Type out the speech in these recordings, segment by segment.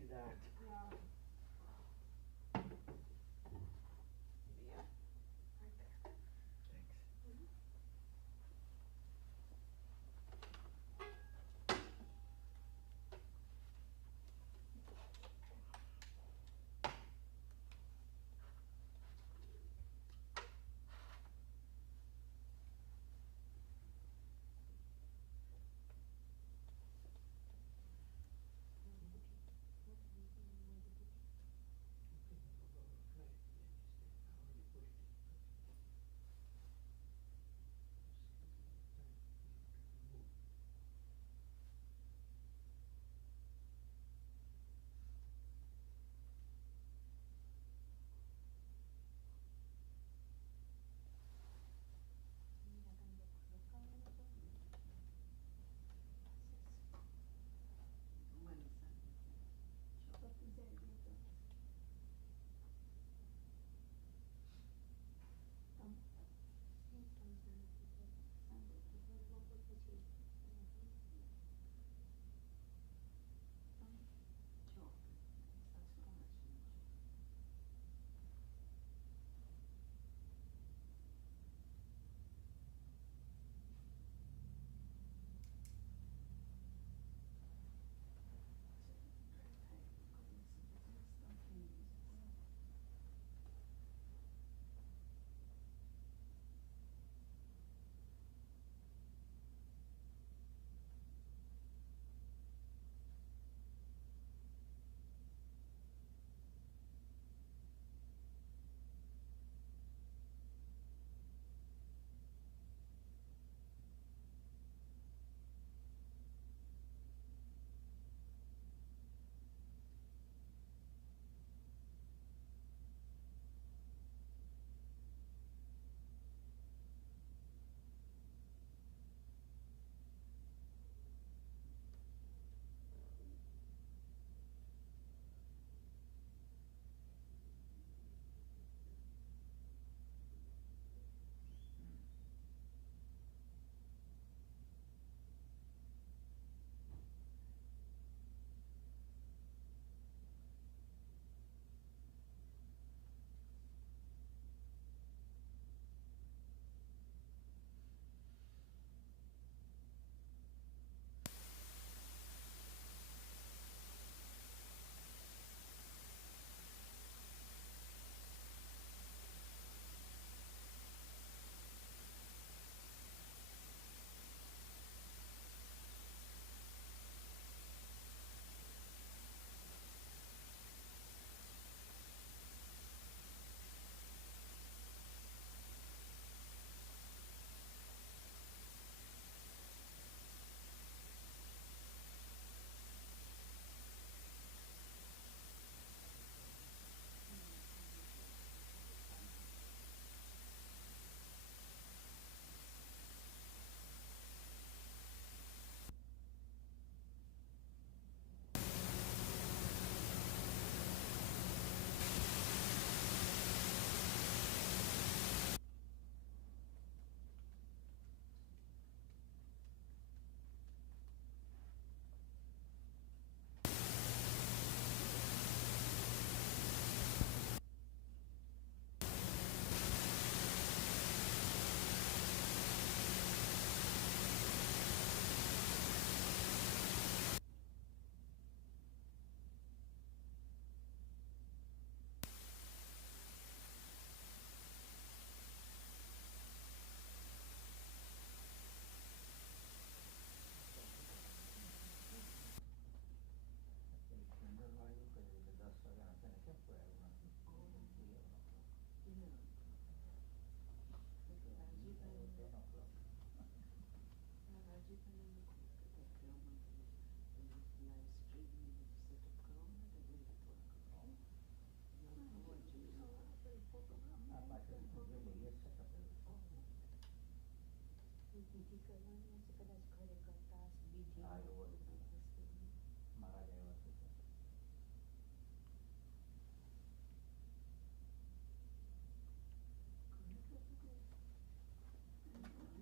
see that. Yeah. Yeah, right there. Thanks.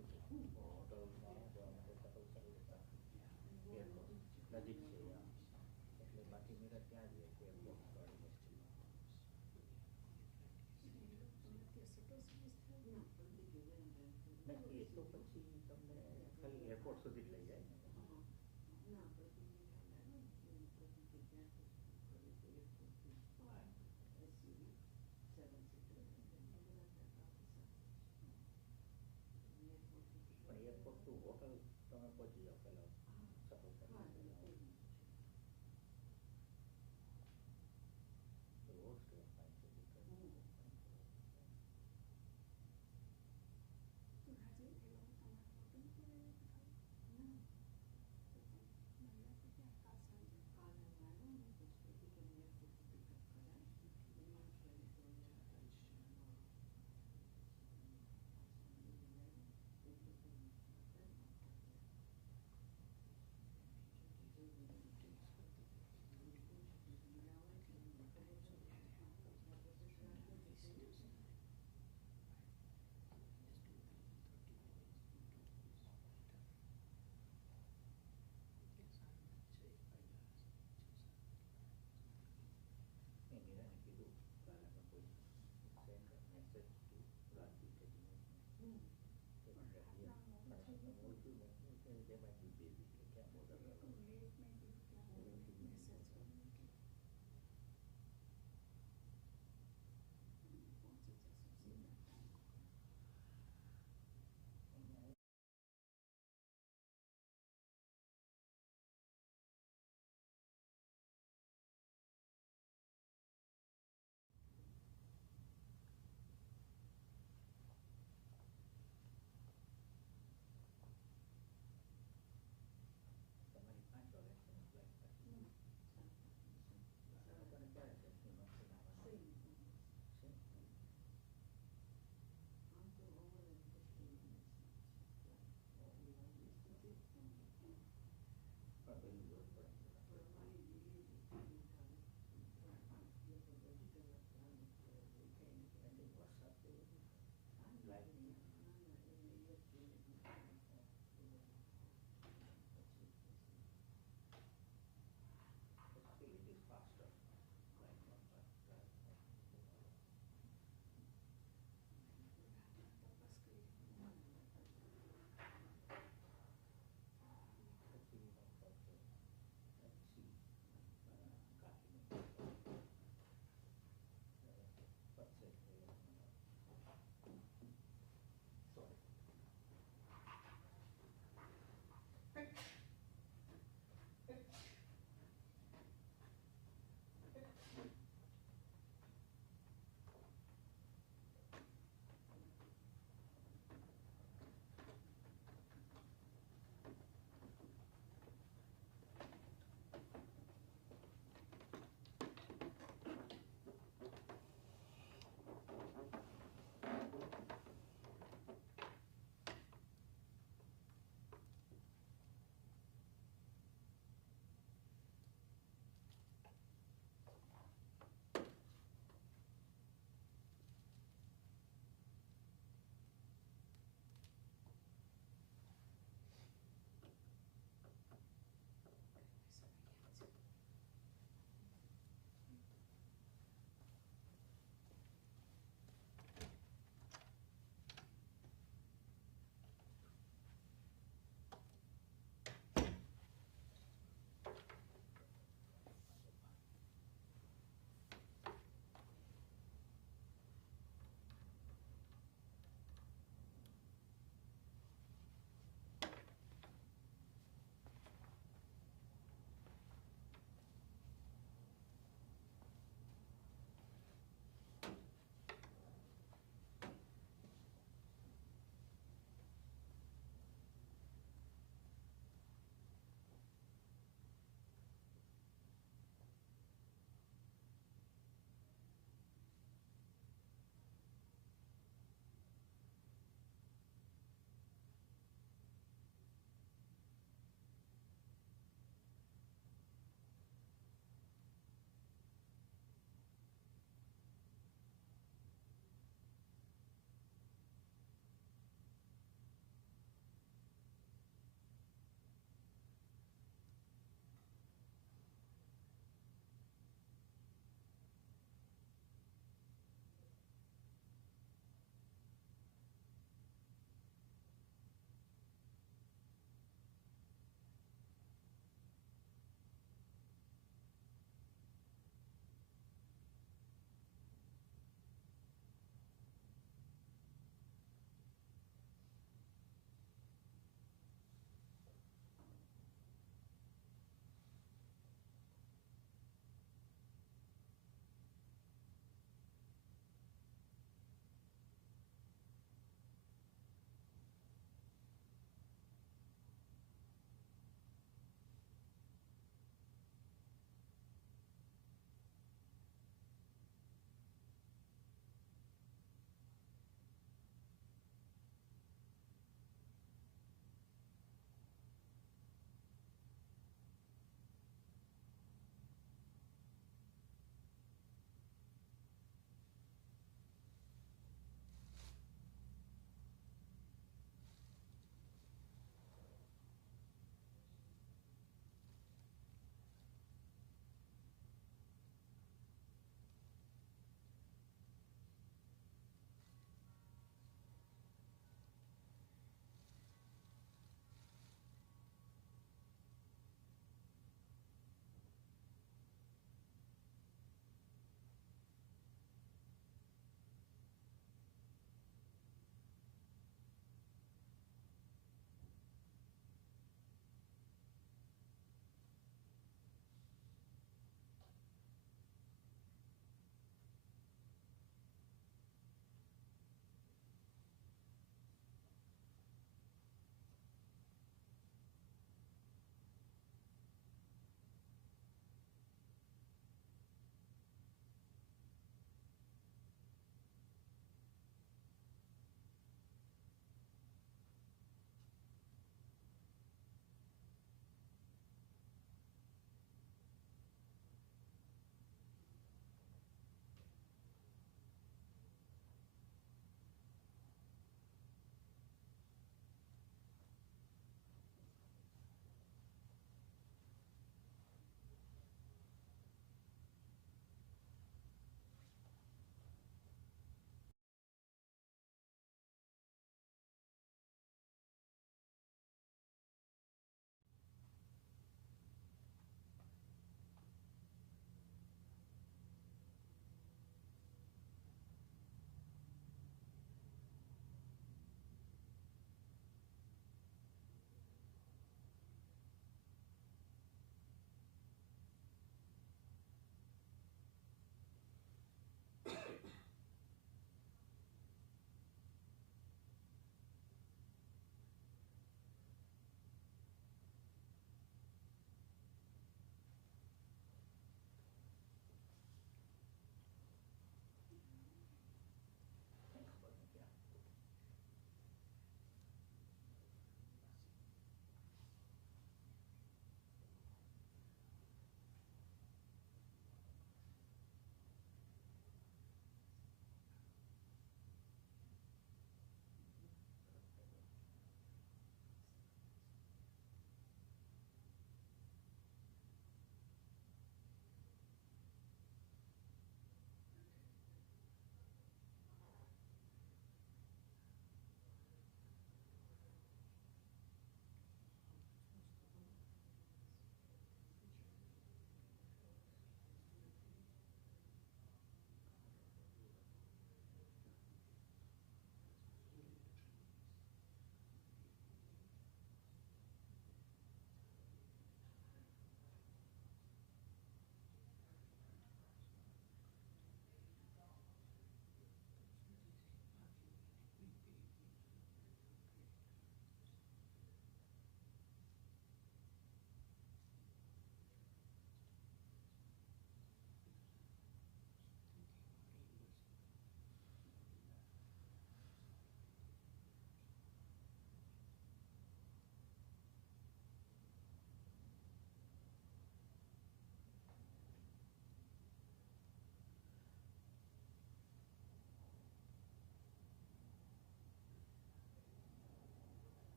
હોટલમાં જવા માટે શકલ સારી રહેતા એરપોર્ટ નજીક છે એટલે બાકી મીરા ત્યાં જ એક એરપોર્ટ ગાડી હોસ્ટેલમાં એ તો પછી તમને ખાલી એરપોર્ટ સુધી જ લઈ જાય ને પણ એરપોર્ટ ટુ હોટલ તમે પહોંચી જાઓ પેલા સફર રોડ સ્ટોર ફાઈન છે મીરાને કીધું કાલે પણ કોઈ સેન્ડ મેસેજ ટુ રાજી they might be busy. They can't bother them. તમારી 5 વાગે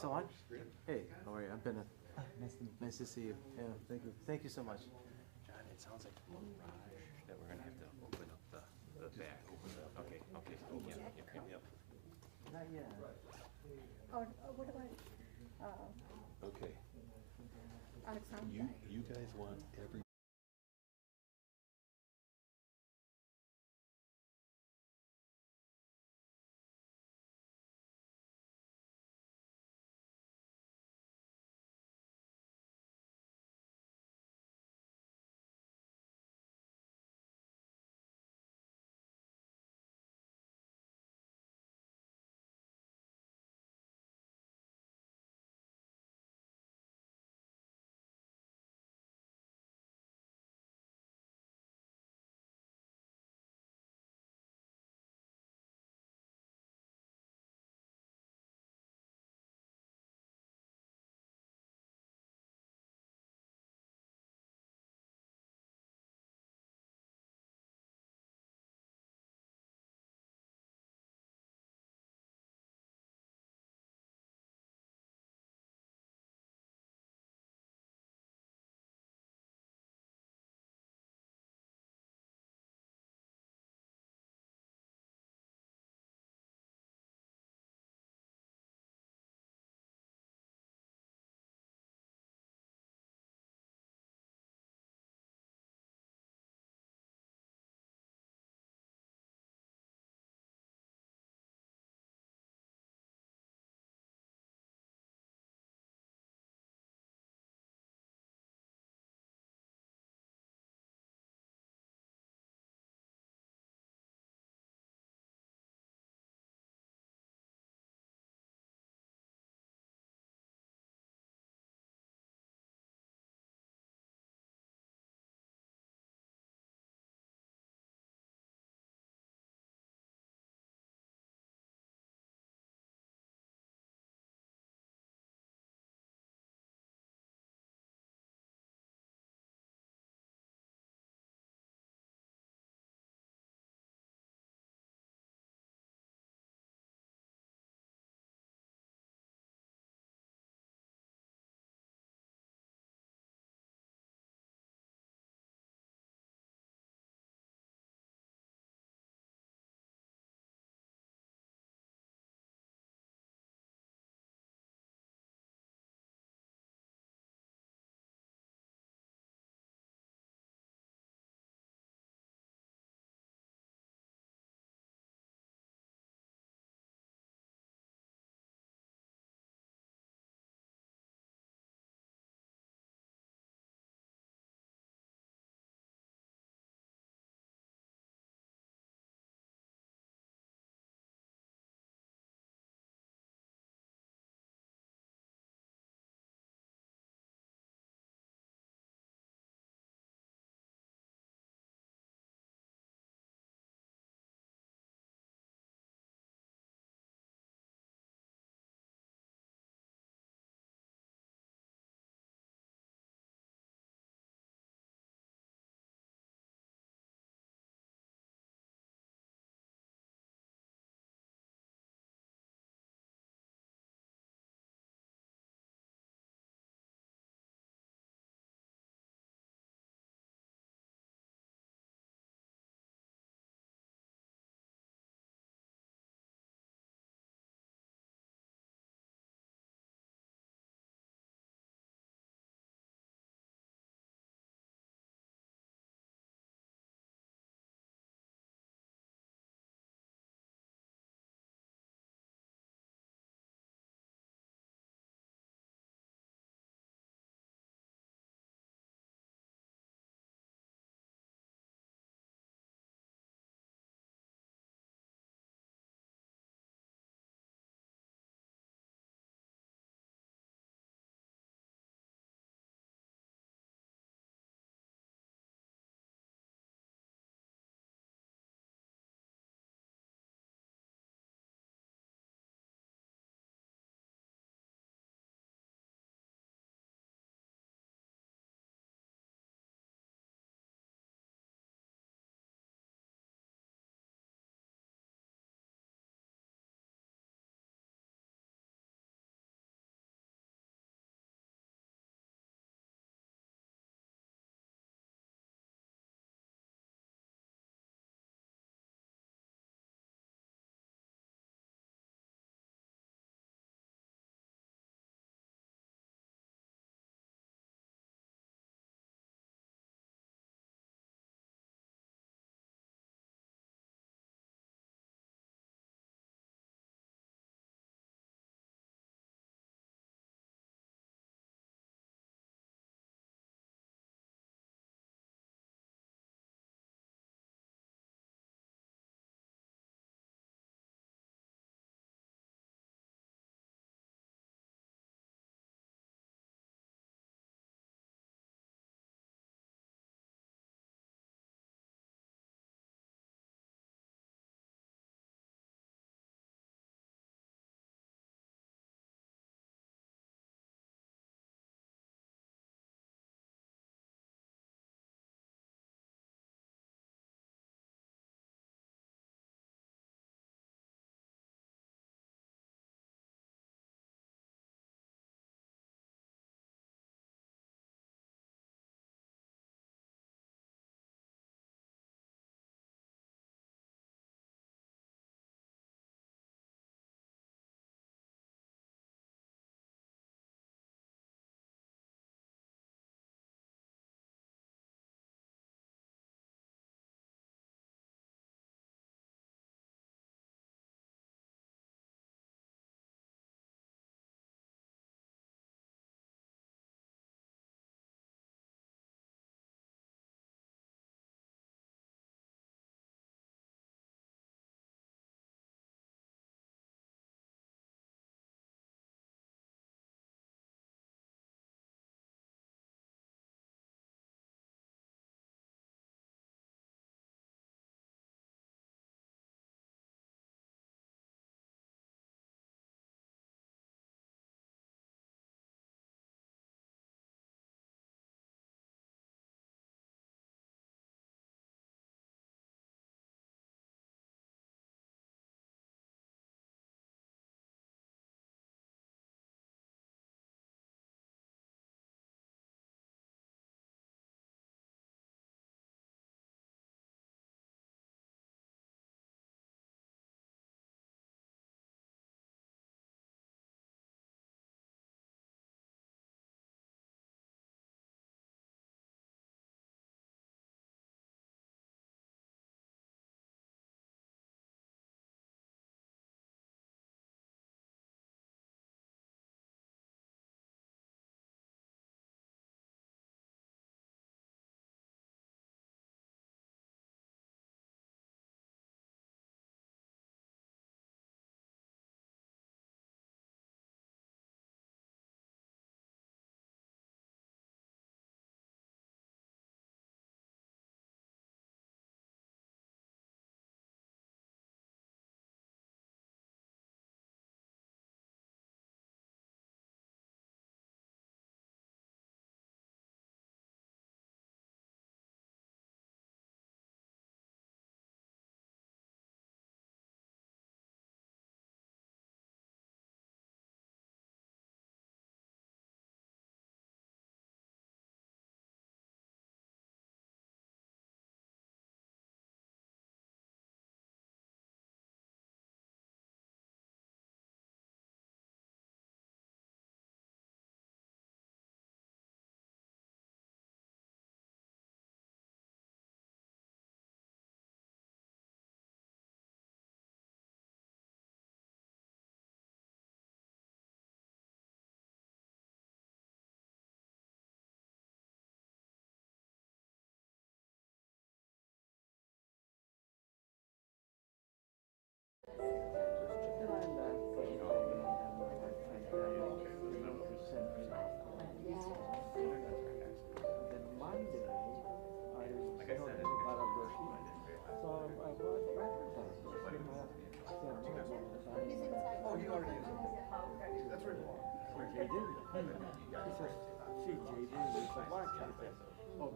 So hey, how are you? I'm Bennett. Nice to see you. Yeah, thank you so much. John, it sounds like the garage that we're gonna have to open up the back. Okay, yep. Not yet. Or what about Okay, Alexandra? you guys want every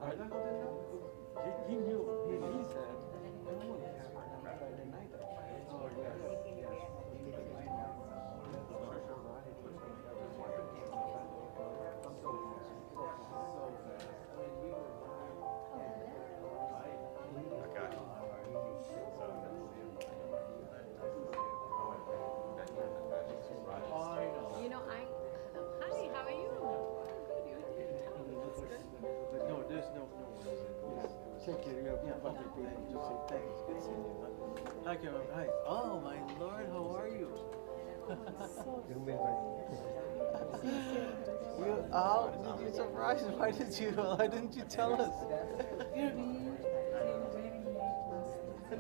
He knew. He said, "Oh, yeah, Friday night." Oh, yes, yes. You know, hi, how are you? Good, you didn't tell me. That's good. No, there's no worries. Take care. Yeah, public people. Just say thanks. Good seeing you. Hi, Karen. Hi. Oh my Lord, how are you? How did you surprise us? Why didn't you tell us?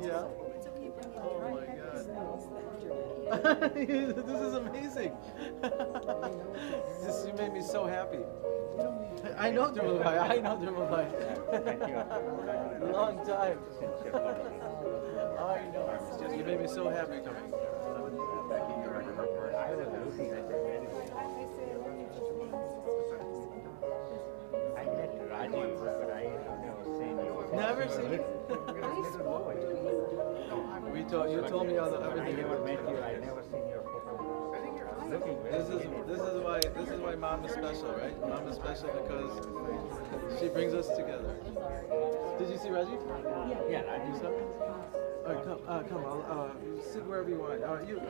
Yeah. Oh my God. This is amazing. You made me so happy. I know Dhruva. I know Dhruva. Long time. I know. You made me so happy coming. I met Rajiv, but I never seen you. Never seen it. You told me all I everything. never met you. I never seen your photo. Looking This is why Mom is special, right? Mom is special because she brings us together. Did you see Reggie? Yeah, Rajiv. You saw? All right, come. I'll sit wherever you want. Why don't you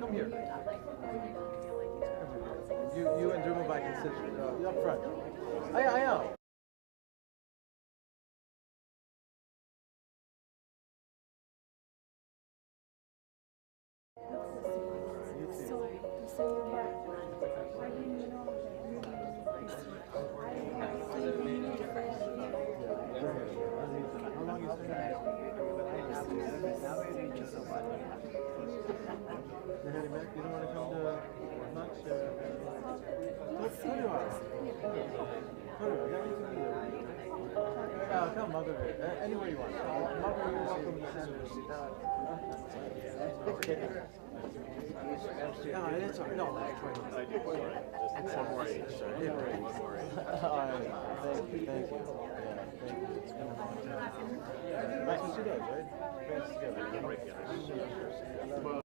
come here? You and Dhruva can sit up front. I am. You're heading back? You don't want to come to lunch? Come, I'll go there. Anywhere you want. Mother, you're welcome to send Okay. No, it's all right. No, it's one more age. All right. Thank you. Yeah, thank you. It's been a long time. That's what she does, right? Friends together. Well,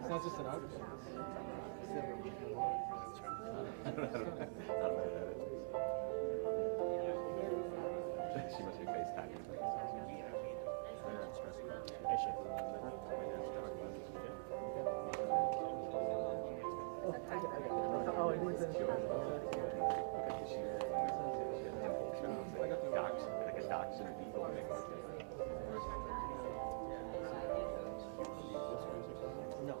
it's not just an art. She must be FaceTiming. Oh, I didn't finish it. No.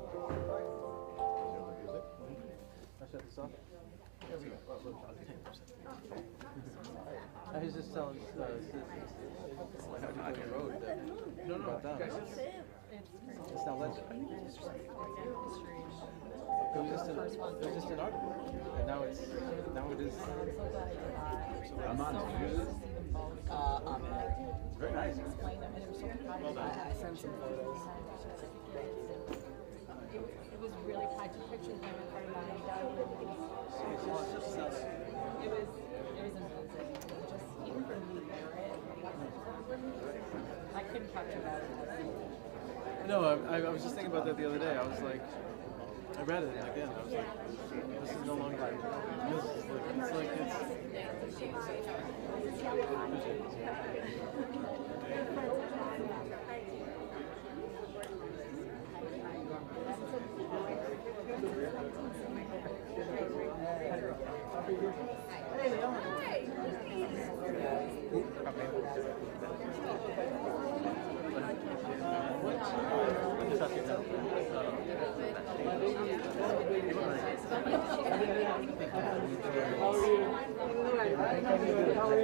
I shut this off? There we go. 10%. I was just telling on the road that brought down. It's not legend. It was just an article, and now it is. I'm on to use it. Very nice. Well done. I sent some photos. It was really, I took pictures of my friend and I got it. It was amazing. Just even for me to hear it, I couldn't capture that. No, I was just thinking about that the other day. I was like, I read it again. I was like, this is no longer. It's like it's. How are you?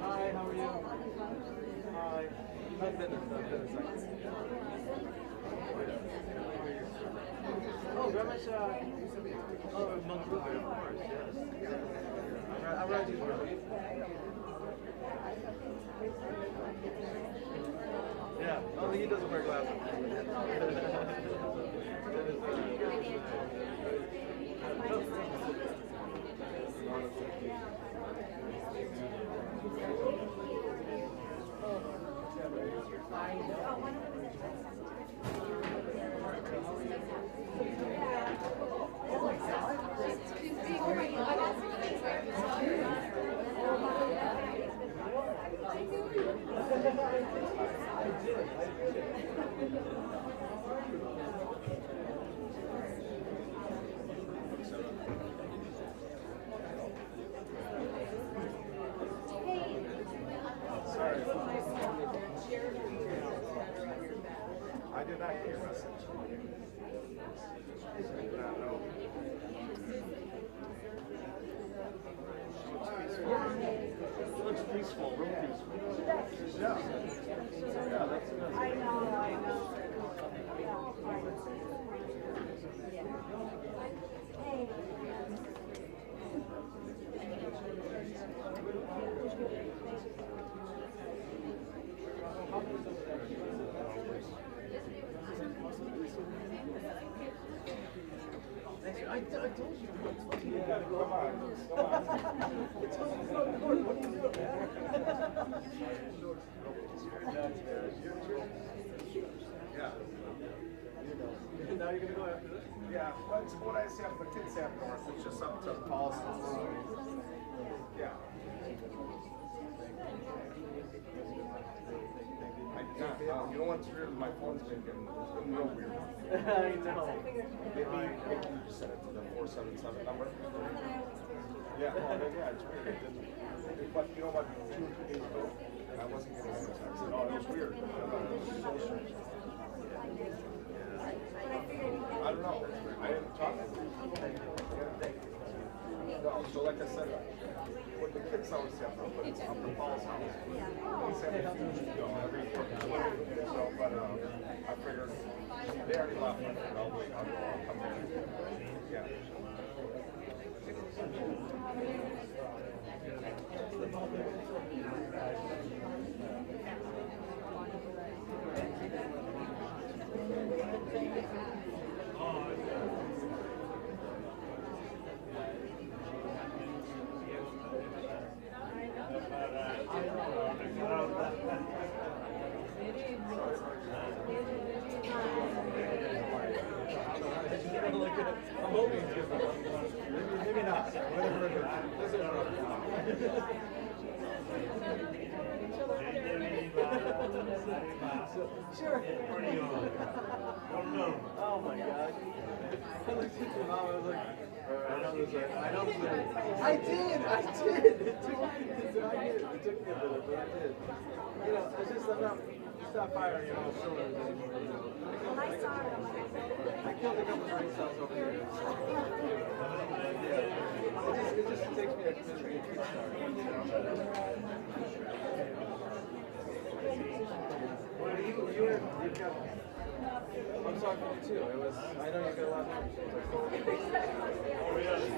Hi, how are you? Hi. Oh, grab my shot. Oh, monk of course, yes. I'm ready to work. Yeah, only he doesn't wear glasses. I did not hear your message. I did not know. It looks peaceful, real peaceful. Yeah. Yeah, that's good. I know. I told you. Now you're gonna go after this? Yeah, that's what I say. The kids have north. It's just up to Paul's house. Yeah. You know what's weird? My phone's been getting real weird. I know. Maybe you just sent it to the 477 number. Yeah, yeah, it's weird. It didn't. But you know what? 2 or 3 days ago, I wasn't getting any text. Oh, it was weird. It was so strange. I don't know. I didn't talk to them. No, so like I said, what the kids always say, but it's up to Paul's house. He's having a huge, every so, but I figured they already left. I'll wait. I'll come back. Yeah. Maybe not. Whatever it is. Sure. Oh my gosh. I looked at your mom, I was like, I did. It took me a minute, but I did. You know, it's just, it's not firing on all cylinders anymore, you know. I killed a couple brain cells over here. Yeah. It just takes me a minute to get kickstarted. You've got, I'm sorry for you too. I know you've got a lot of we had a good time.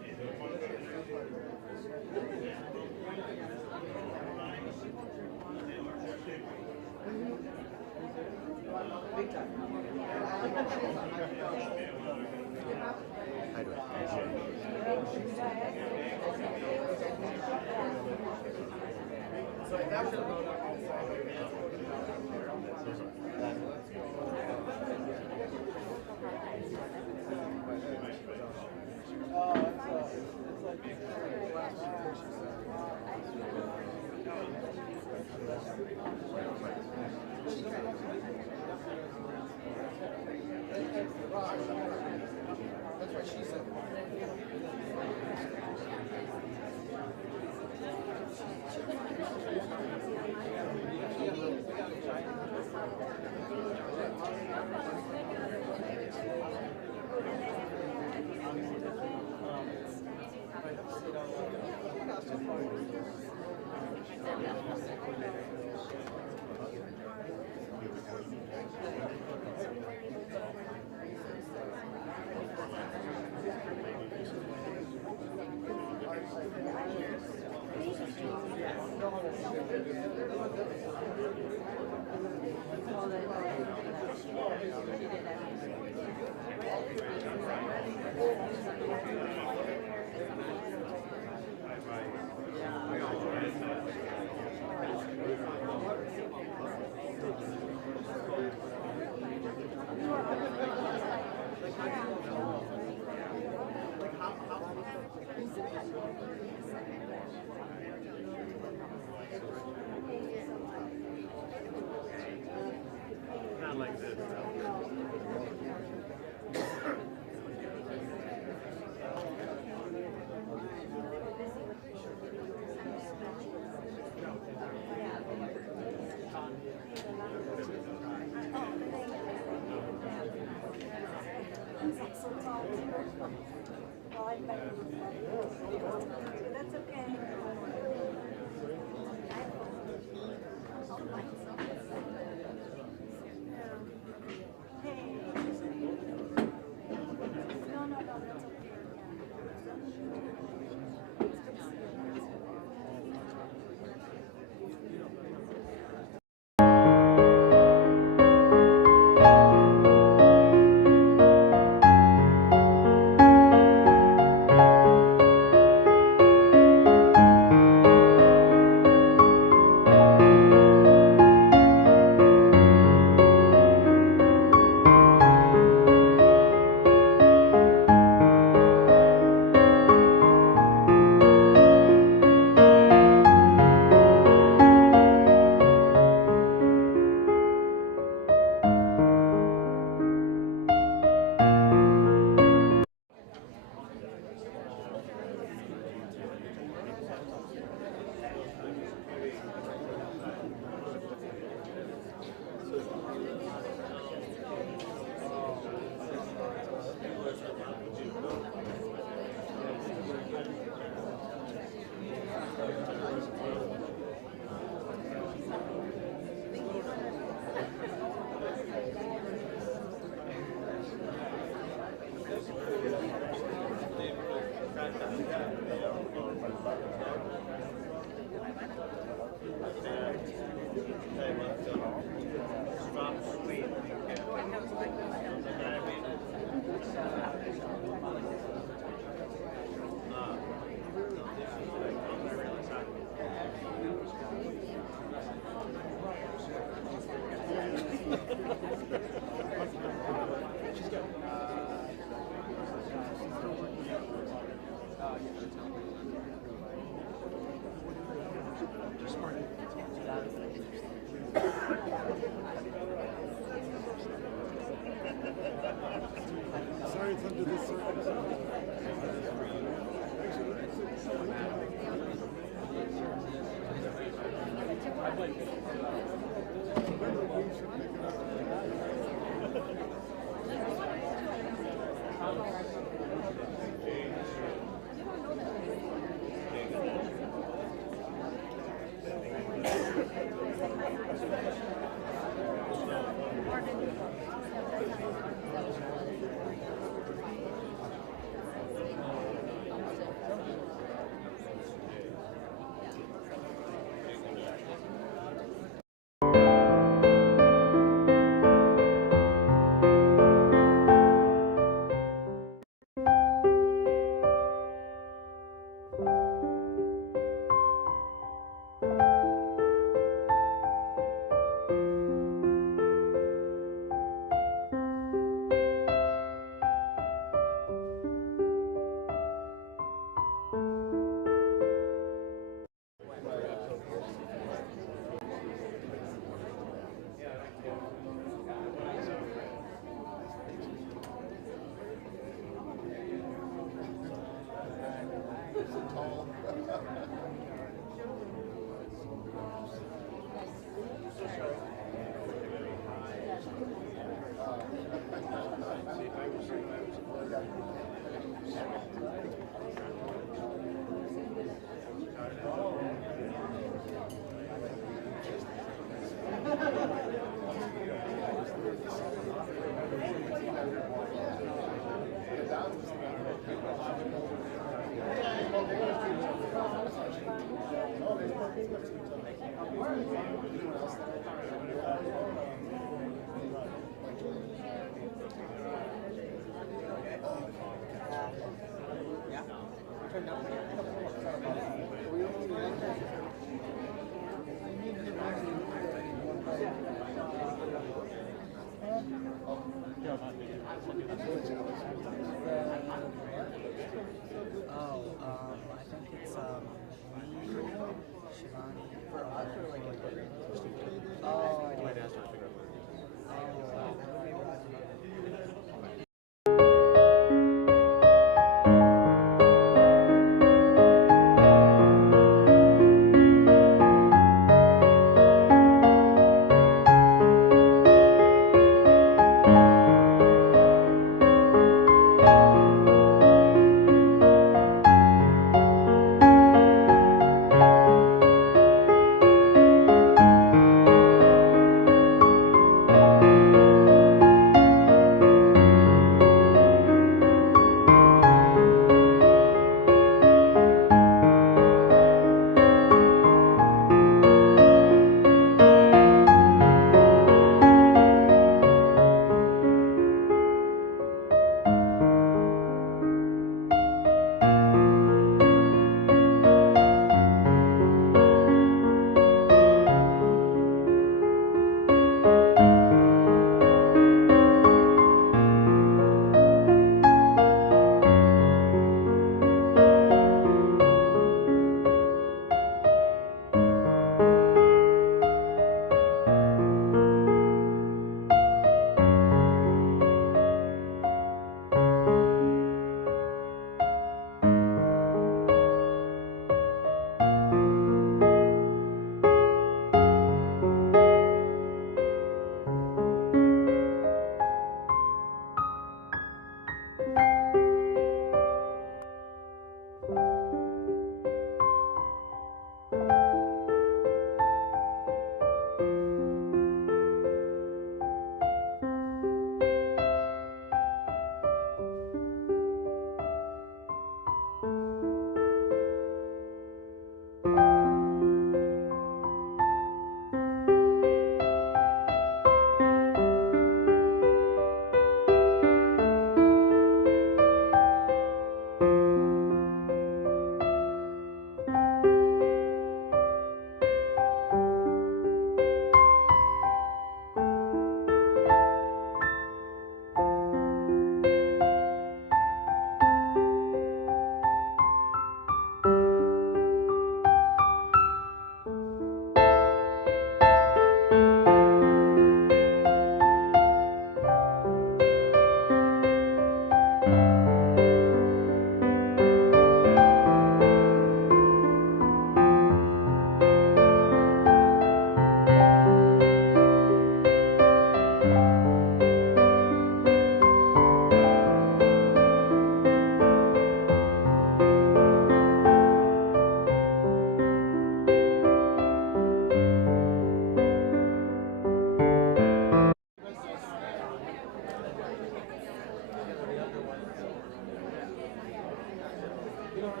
I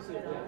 was ready.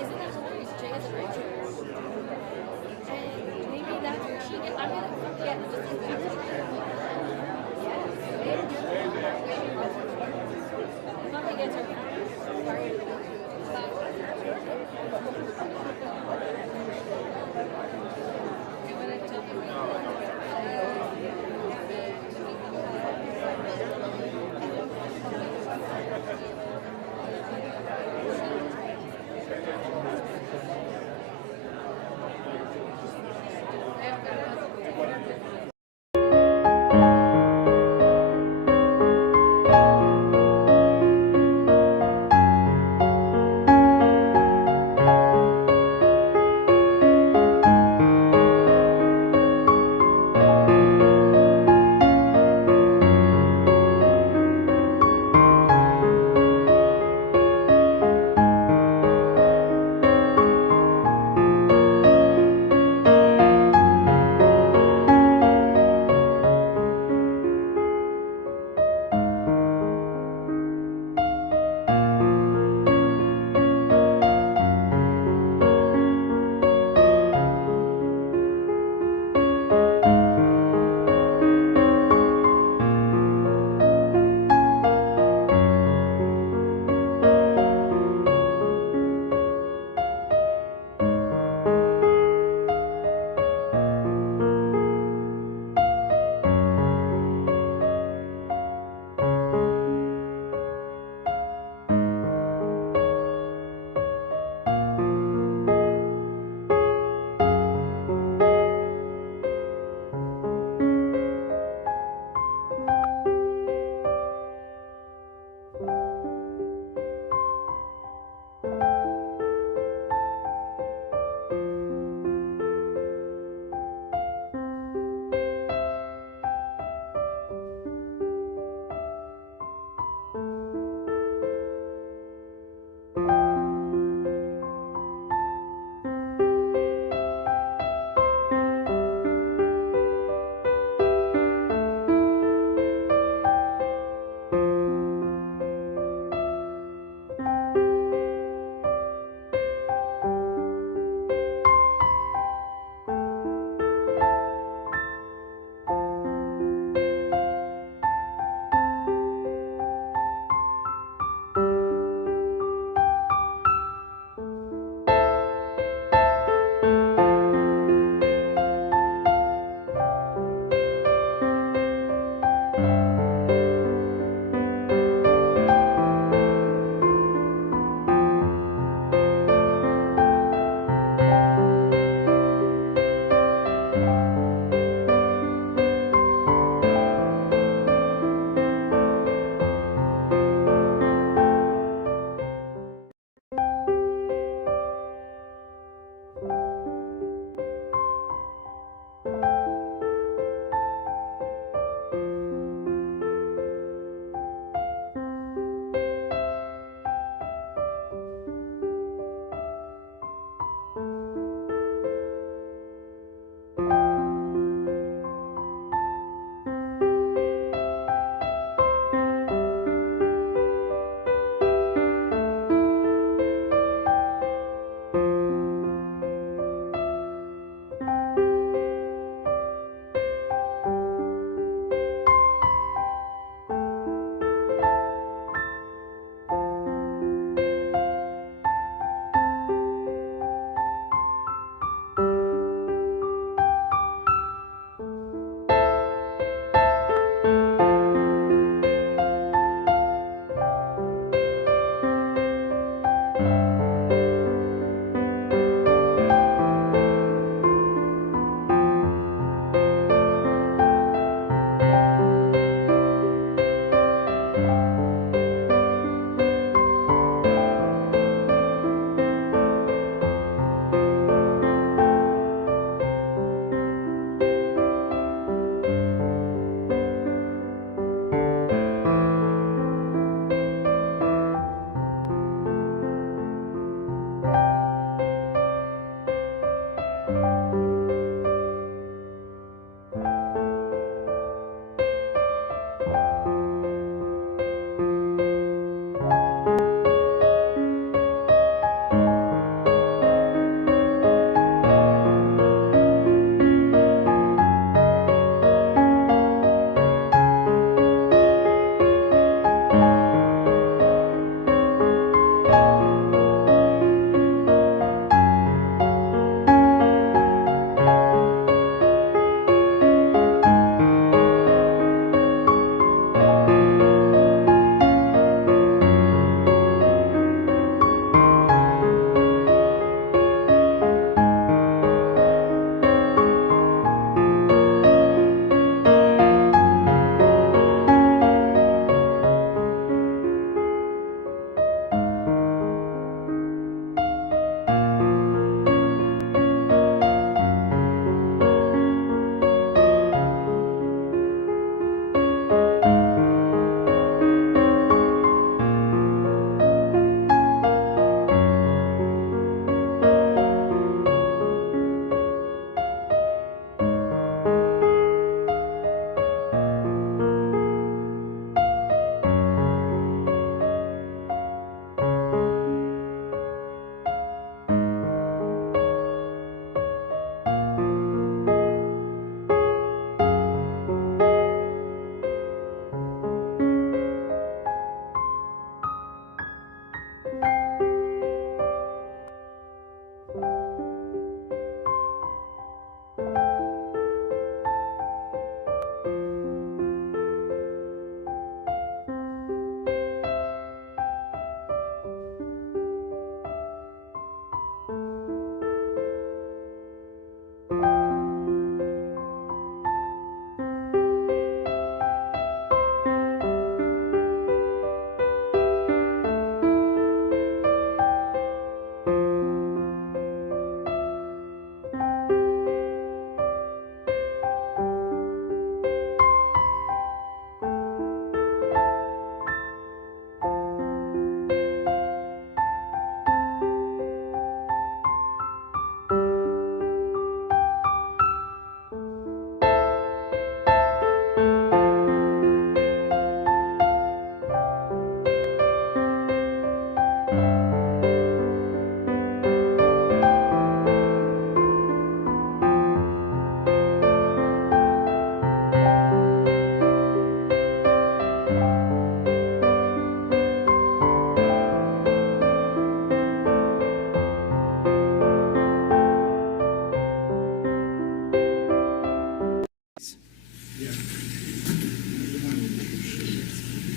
isn't that hilarious? Jay has a picture. And maybe that's where she gets, I'm gonna get this is Mommy gets her I'm gonna tell them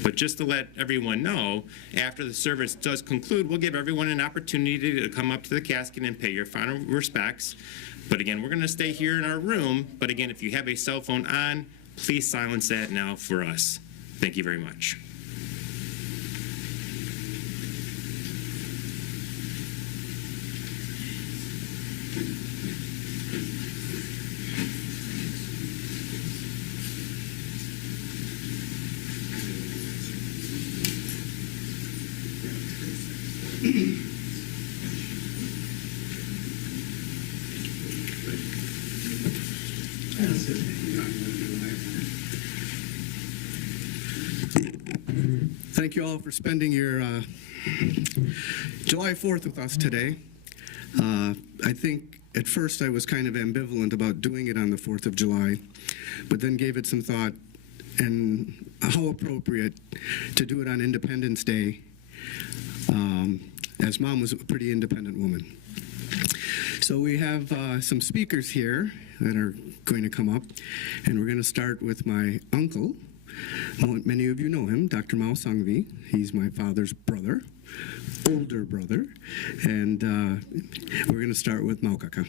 But just to let everyone know, after the service does conclude, we'll give everyone an opportunity to come up to the casket and pay your final respects. But again, we're going to stay here in our room. But again, if you have a cell phone on, please silence that now for us. Thank you very much. Thank you all for spending your July 4th with us today. I think at first I was kind of ambivalent about doing it on the 4th of July, but then gave it some thought and how appropriate to do it on Independence Day, as Mom was a pretty independent woman. So we have some speakers here that are going to come up, and we're going to start with my uncle. Many of you know him, Dr. Sanghvi. He's my father's brother, older brother, and we're going to start with Maukaka.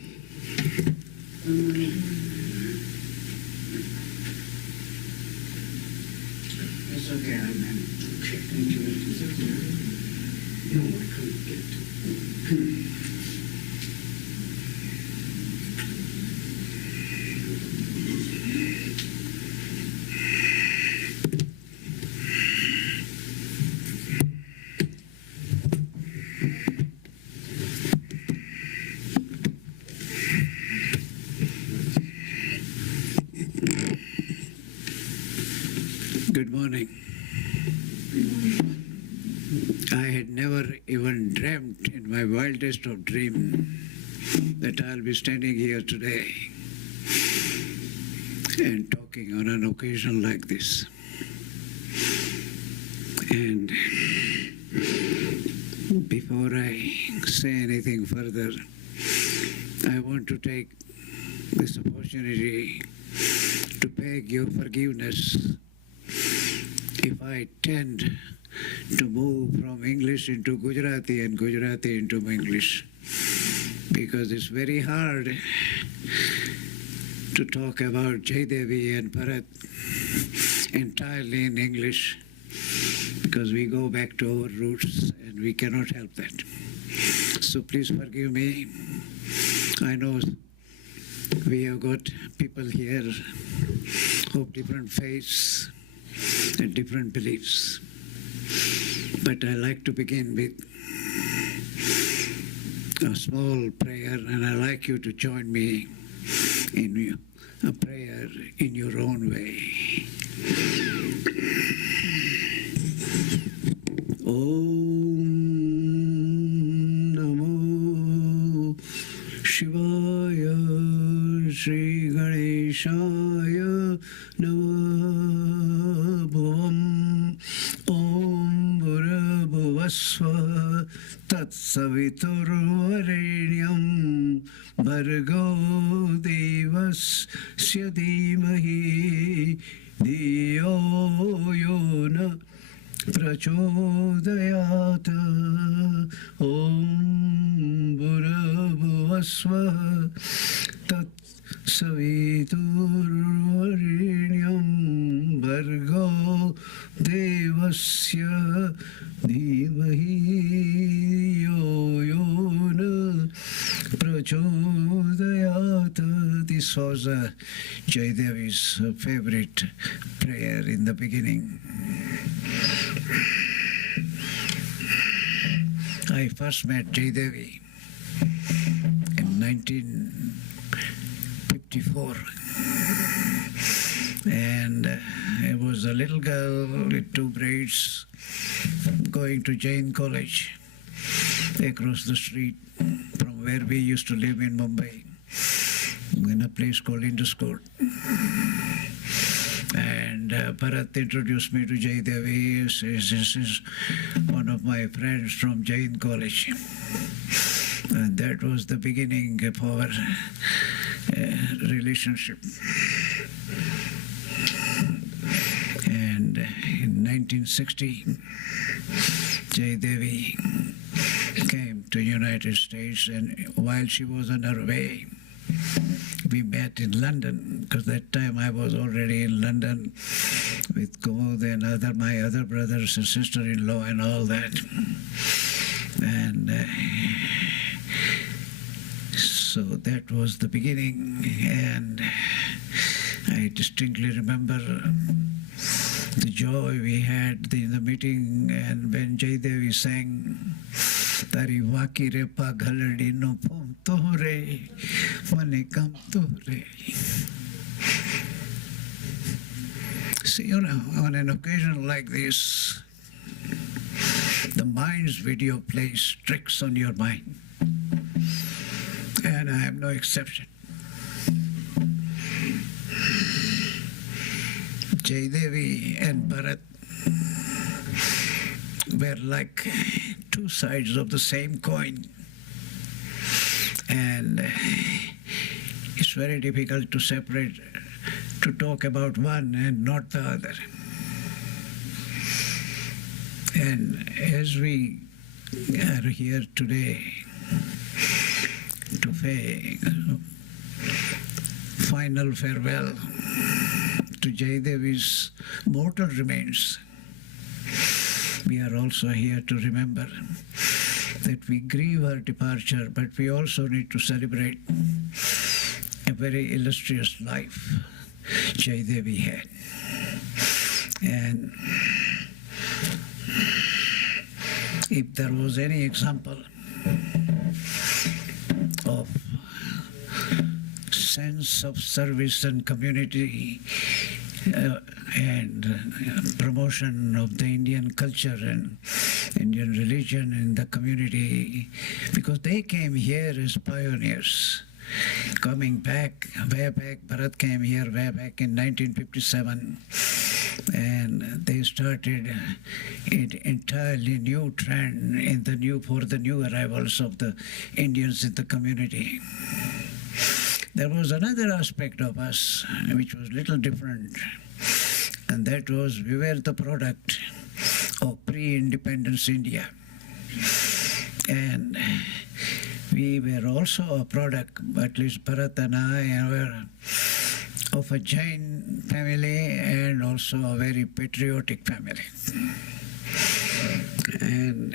It's okay, I'm checking to it. Is it there? No, I couldn't get to it. Good morning. I had never even dreamt in my wildest of dreams that I'll be standing here today and talking on an occasion like this. And before I say anything further, I want to take this opportunity to beg your forgiveness if I tend to move from English into Gujarati and Gujarati into English, because it's very hard to talk about Jaydevi and Bharat entirely in English, because we go back to our roots and we cannot help that. So please forgive me. I know we have got people here of different faiths and different beliefs. But I like to begin with a small prayer, and I like you to join me in a prayer in your own way. Om Namo Shivaya Shri Ganeshaya Namo Bhavam Om Bhurabhuvasva Tat Saviturvarenyam Bhargo Devasya Dhimahi Dhiyo Yona Prachodayata Om Bhurabhuvasva Tat Saviturvarenyam Bhargo Devasya Dhimahi Yo Yona Prachodayata. This was Jaydevi's favorite prayer in the beginning. I first met Jaydevi in 1954, and I was a little girl with two braids going to Jain College across the street from where we used to live in Mumbai, in a place called Indus Court. And Bharat introduced me to Jaydevi. This is one of my friends from Jain College. And that was the beginning of our relationship. 1960, Jaydevi came to United States, and while she was on her way, we met in London, because that time I was already in London with Kumud and my other brothers and sister-in-law and all that. And so that was the beginning, and I distinctly remember the joy we had in the meeting, and when Jaydevi sang, Tari waki re paghaladi no pom tohre, mane kam tohre. See, you know, on an occasion like this, the mind's video plays tricks on your mind. And I am no exception. Jaydevi and Bharat were like two sides of the same coin. And it's very difficult to separate, to talk about one and not the other. And as we are here today to pay final farewell to Jaydevi's mortal remains, we are also here to remember that we grieve her departure, but we also need to celebrate a very illustrious life Jaydevi had. And if there was any example of sense of service and community and promotion of the Indian culture and Indian religion in the community, because they came here as pioneers. Coming back, way back, Bharat came here way back in 1957, and they started an entirely new trend in for the new arrivals of the Indians in the community. There was another aspect of us which was a little different, and that was we were the product of pre-independence India. And we were also a product, at least Bharat and I were of a Jain family and also a very patriotic family. And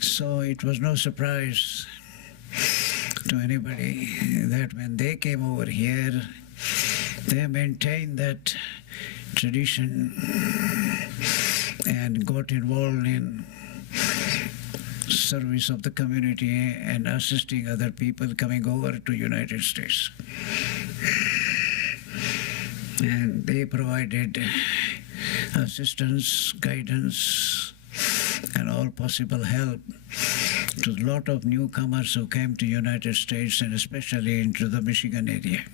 so it was no surprise to anybody that when they came over here, they maintained that tradition and got involved in service of the community and assisting other people coming over to United States. And they provided assistance, guidance, and all possible help to a lot of newcomers who came to United States and especially into the Michigan area.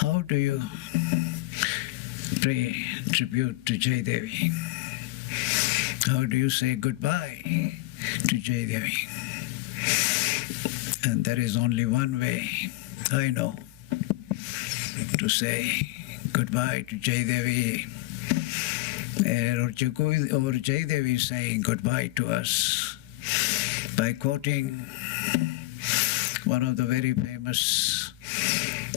How do you pay tribute to Jaydevi? How do you say goodbye to Jaydevi? And there is only one way, I know, to say goodbye to Jaydevi, or Jaydevi saying goodbye to us by quoting one of the very famous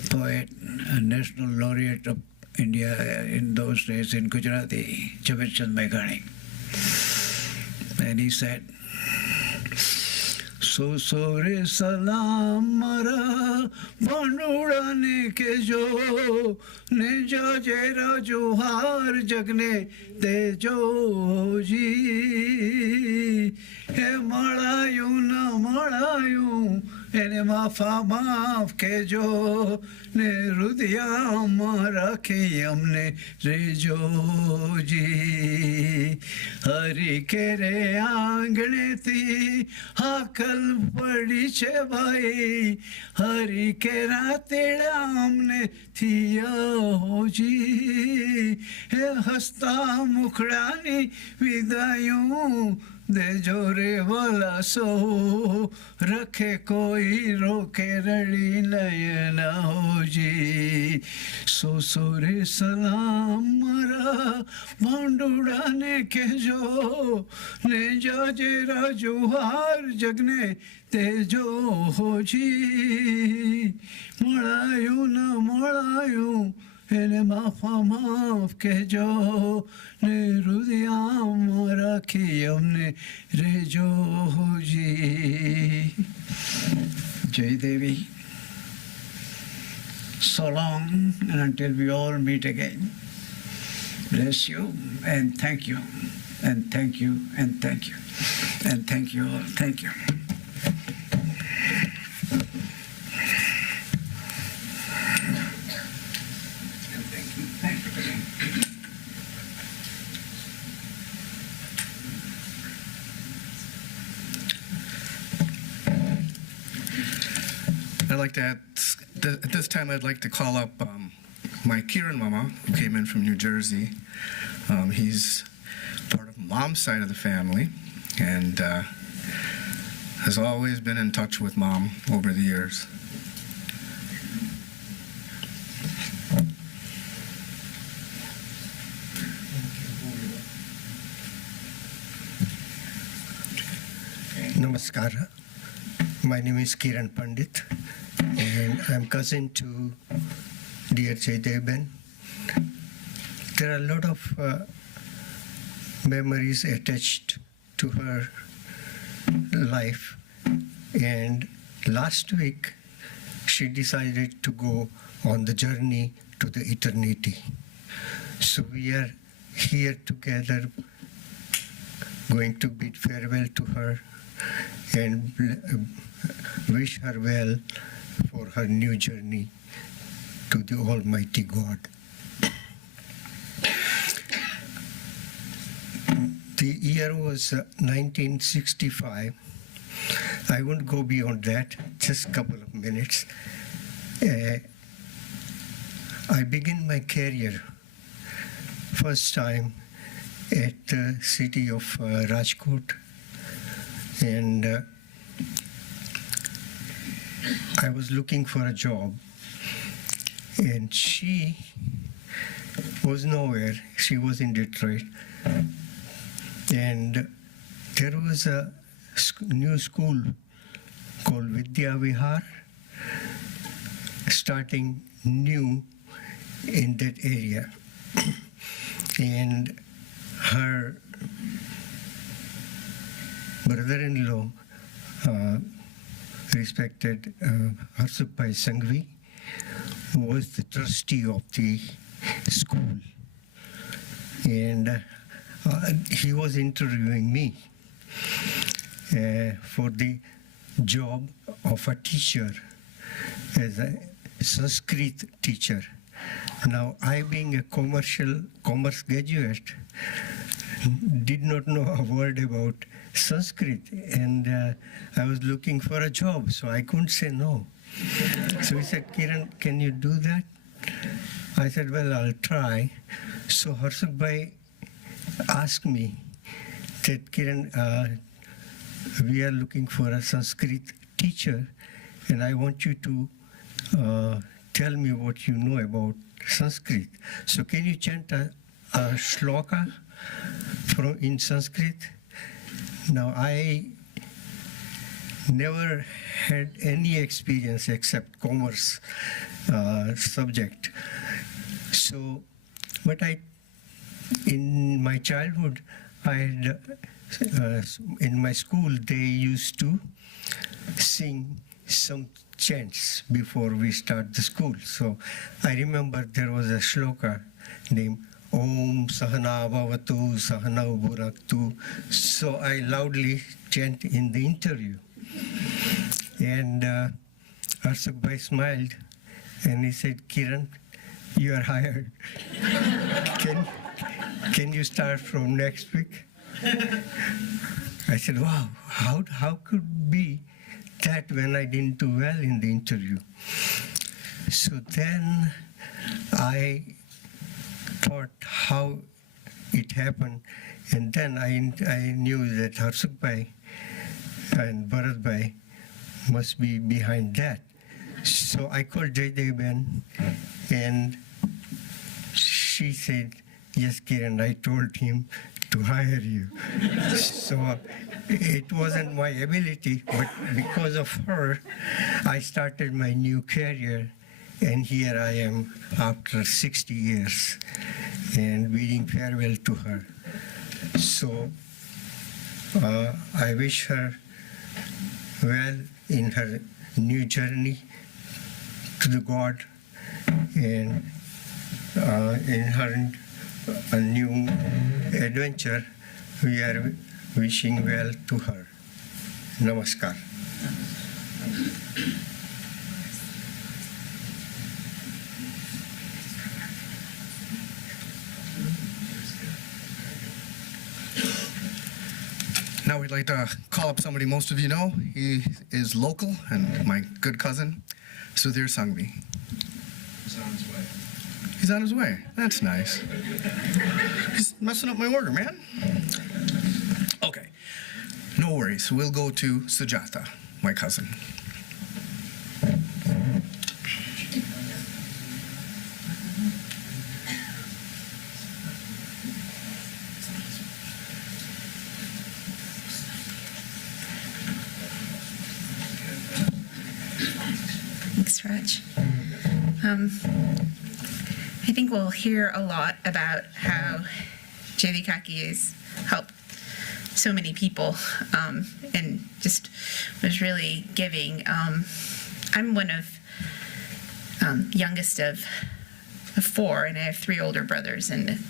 poet and national laureate of India in those days in Gujarati, Jhabirchand Meghani. And he said, So sore salam mara bandurane ke jo ne jo jera johar jagne te jo ji he malayu na malayu ene maaf ke jo ne rudya mara ke amne re jo ji hari ke re aangne ti hakal पड़ी छे भाई हरि के रातेड़ा हमने थिया हो जी हे हस्ता मुखड़ानी विदायूं दे जोरे वाला सो रखे कोई रोके रड़ी नयना हो जी सो सोरे सलाम मरा भांडुड़ा ने के जो ने जाजे राजुहार जगने तेजो हो जी मड़ायू न मड़ायू એને માફા માફ કહેજો ને હૃદયામ રાખી અમને રેજો હોજી Jaydevi, so long and until we all meet again. Bless you and thank you and thank you and thank you and thank you all. Thank you. I'd like to at this time I'd like to call up my Kiran Mama, who came in from New Jersey. He's part of Mom's side of the family and has always been in touch with Mom over the years. Namaskar. My name is Kiran Pandit, and I'm cousin to dear Jaydevi. There are a lot of memories attached to her life, and last week she decided to go on the journey to the eternity. So we are here together going to bid farewell to her and wish her well for her new journey to the Almighty God. The year was 1965. I won't go beyond that, just a couple of minutes. I began my career first time at the city of Rajkot, and I was looking for a job, and she was nowhere. She was in Detroit, and there was a new school called Vidya Vihar starting new in that area, and her brother-in-law, respected Jaydevi Sanghvi, was the trustee of the school, and he was interviewing me for the job of a teacher, as a Sanskrit teacher. Now, I being a commerce graduate, did not know a word about Sanskrit, and I was looking for a job, so I couldn't say no. So he said, Kiran, can you do that? I said, well, I'll try. So Harsukbhai asked me that, Kiran, we are looking for a Sanskrit teacher, and I want you to tell me what you know about Sanskrit. So can you chant a shloka in Sanskrit? Now, I never had any experience except commerce subject. So, but in my childhood, I had, in my school, they used to sing some chants before we start the school. So I remember there was a shloka named Om Sahana Bhavatu Sahana Bhuraktu. So I loudly chant in the interview. And Harsukbhai smiled and he said, Kiran, you are hired. Can you start from next week? I said, wow, how could it be that when I didn't do well in the interview? So then I thought how it happened. And then I knew that Harsukbhai and Bharatbhai must be behind that. So I called Jaydevi and she said, yes, Kiran, I told him to hire you. So it wasn't my ability, but because of her, I started my new career. And here I am after 60 years and bidding farewell to her. So I wish her well in her new journey to the God and in her new adventure. We are wishing well to her. Namaskar. Now we'd like to call up somebody most of you know. He is local and my good cousin, Jaydevi Sanghvi. He's on his way. He's on his way. That's nice. He's messing up my order, man. Okay. No worries. We'll go to Sujata, my cousin. Thanks, Raj. I think we'll hear a lot about how Jaydevi has helped so many people and just was really giving. I'm one of youngest of 4, and I have 3 older brothers, and then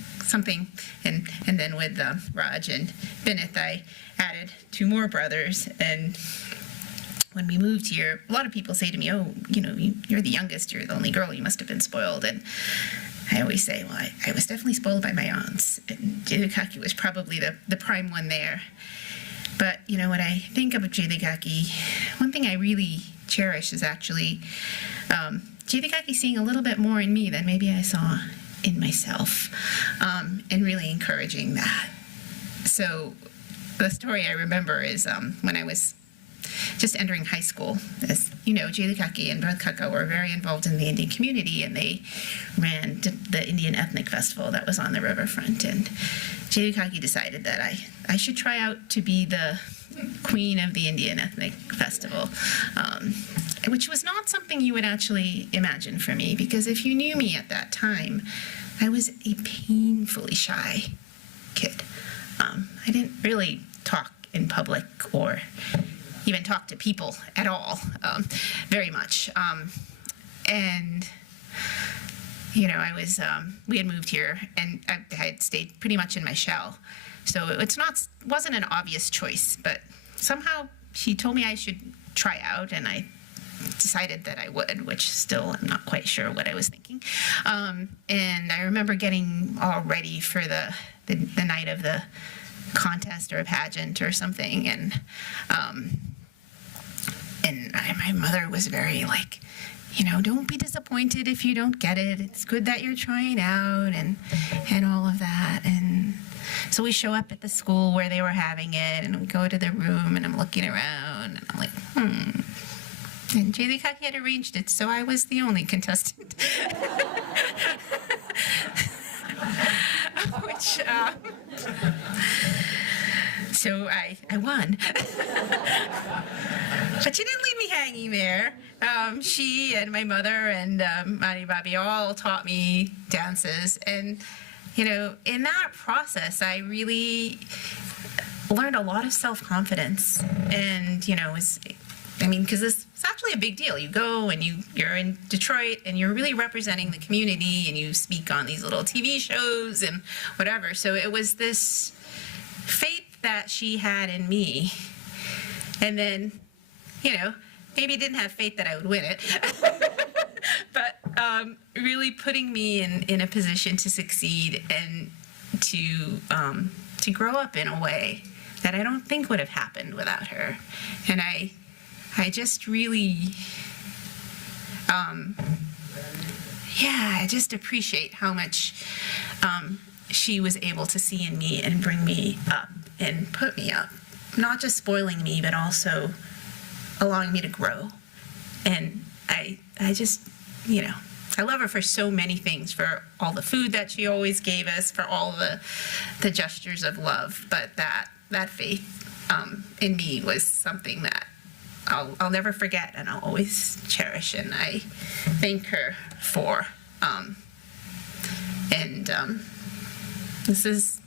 with Raj and Bennett, I added 2 more brothers. And when we moved here, a lot of people say to me, oh, you're the youngest, you're the only girl, you must have been spoiled. And I always say, well, I was definitely spoiled by my aunts. And Jaydevi was probably the prime one there. But, when I think of Jaydevi, one thing I really cherish is actually Jaydevi seeing a little bit more in me than maybe I saw in myself, and really encouraging that. So the story I remember is when I was just entering high school. As you know, Jaydevi and Bharat Kaka were very involved in the Indian community, and they ran the Indian Ethnic Festival that was on the riverfront. And Jaydevi decided that I should try out to be the queen of the Indian Ethnic Festival, which was not something you would actually imagine for me, because if you knew me at that time, I was a painfully shy kid. I didn't really talk in public or even talk to people at all, very much. And, I was, we had moved here, and I had stayed pretty much in my shell. So wasn't an obvious choice, but somehow she told me I should try out, and I decided that I would, which still I'm not quite sure what I was thinking. And I remember getting all ready for the night of the contest or a pageant or something, and my mother was very like, don't be disappointed if you don't get it. It's good that you're trying out and all of that. And so we show up at the school where they were having it, and we go to the room, and I'm looking around, and I'm like, And Jaydevi had arranged it, so I was the only contestant. Which, so I won. But she didn't leave me hanging there. She and my mother and Mani Babi all taught me dances. And, in that process, I really learned a lot of self-confidence. And, because it's actually a big deal. You go and you're in Detroit, and you're really representing the community, and you speak on these little TV shows and whatever. So it was this faith that she had in me. And then, maybe didn't have faith that I would win it, but really putting me in a position to succeed and to grow up in a way that I don't think would have happened without her. And I just really, I just appreciate how much she was able to see in me and bring me up and put me up. Not just spoiling me, but also allowing me to grow. And I just, you know, I love her for so many things, for all the food that she always gave us, for all the gestures of love. But that faith in me was something that I'll never forget, and I'll always cherish, and I thank her for. This is,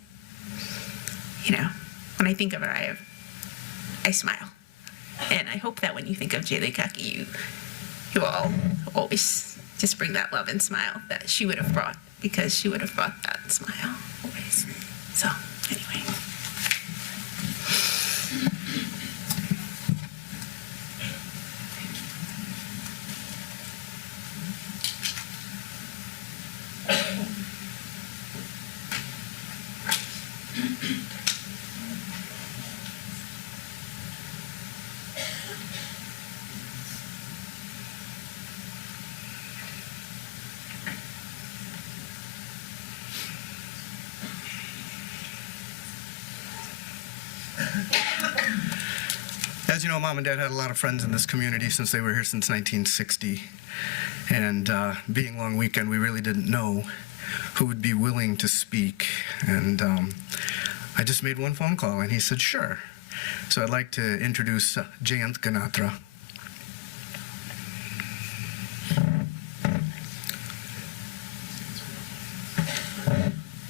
you know, when I think of her, I smile. And I hope that when you think of Jaydevi Kaki, you all always just bring that love and smile that she would have brought, because she would have brought that smile always. So, anyway. As you know, Mom and Dad had a lot of friends in this community since they were here since 1960. And being long weekend, we really didn't know who would be willing to speak. And I just made one phone call, and he said, sure. So I'd like to introduce Jayant Ganatra.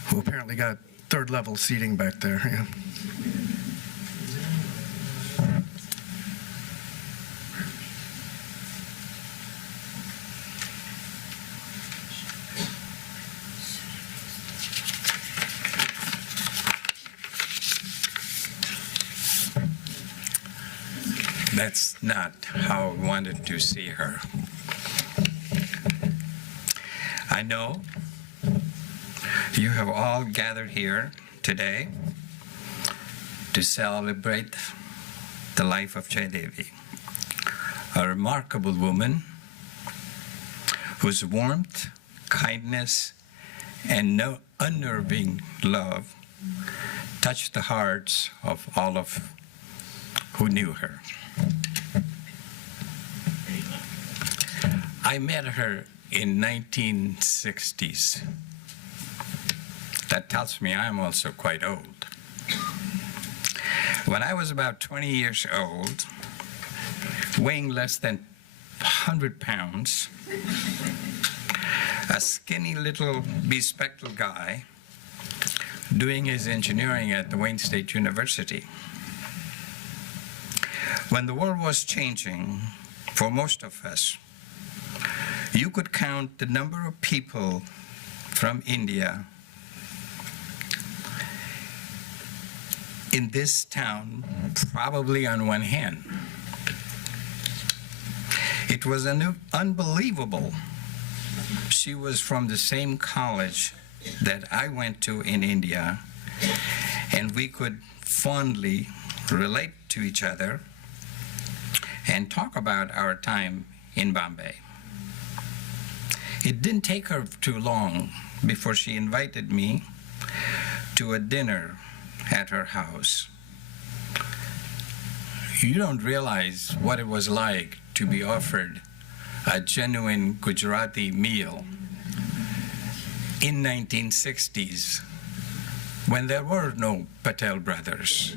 Who apparently got third-level seating back there. Yeah. That's not how I wanted to see her. I know you have all gathered here today to celebrate the life of Jaydevi, a remarkable woman whose warmth, kindness, and unnerving love touched the hearts of all of who knew her. I met her in 1960s. That tells me I'm also quite old. When I was about 20 years old, weighing less than 100 pounds, a skinny little bespectacled guy doing his engineering at the Wayne State University. When the world was changing for most of us, you could count the number of people from India in this town probably on one hand. It was unbelievable. She was from the same college that I went to in India, and we could fondly relate to each other and talk about our time in Bombay. It didn't take her too long before she invited me to a dinner at her house. You don't realize what it was like to be offered a genuine Gujarati meal in 1960s, when there were no Patel brothers,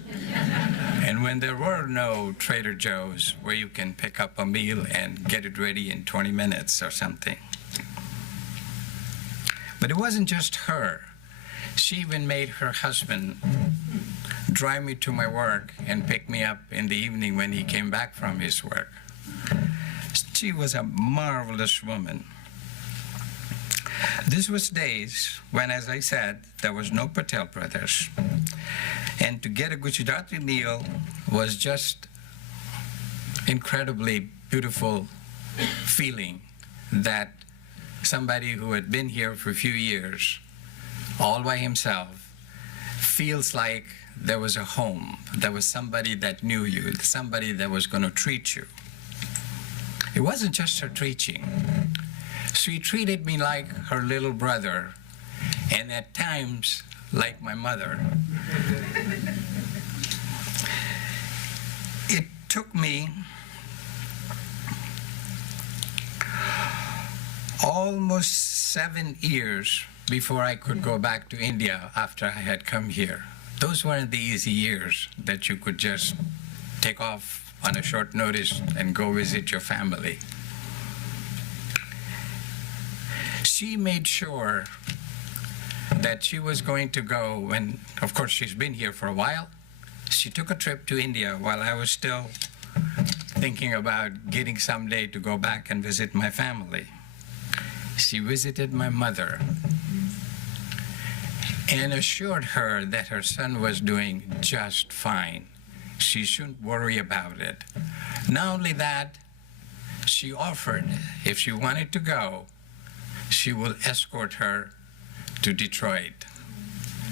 and when there were no Trader Joe's where you can pick up a meal and get it ready in 20 minutes or something. But it wasn't just her. She even made her husband drive me to my work and pick me up in the evening when he came back from his work. She was a marvelous woman. This was days when, as I said, there was no Patel brothers. And to get a Gujarati meal was just incredibly beautiful feeling that somebody who had been here for a few years, all by himself, feels like there was a home, there was somebody that knew you, somebody that was going to treat you. It wasn't just her teaching. She treated me like her little brother and at times like my mother. It took me almost 7 years before I could go back to India after I had come here. Those weren't the easy years that you could just take off on a short notice and go visit your family. She made sure that she was going to go when, of course, she's been here for a while. She took a trip to India while I was still thinking about getting someday to go back and visit my family. She visited my mother and assured her that her son was doing just fine. She shouldn't worry about it. Not only that, she offered, if she wanted to go, she will escort her to Detroit.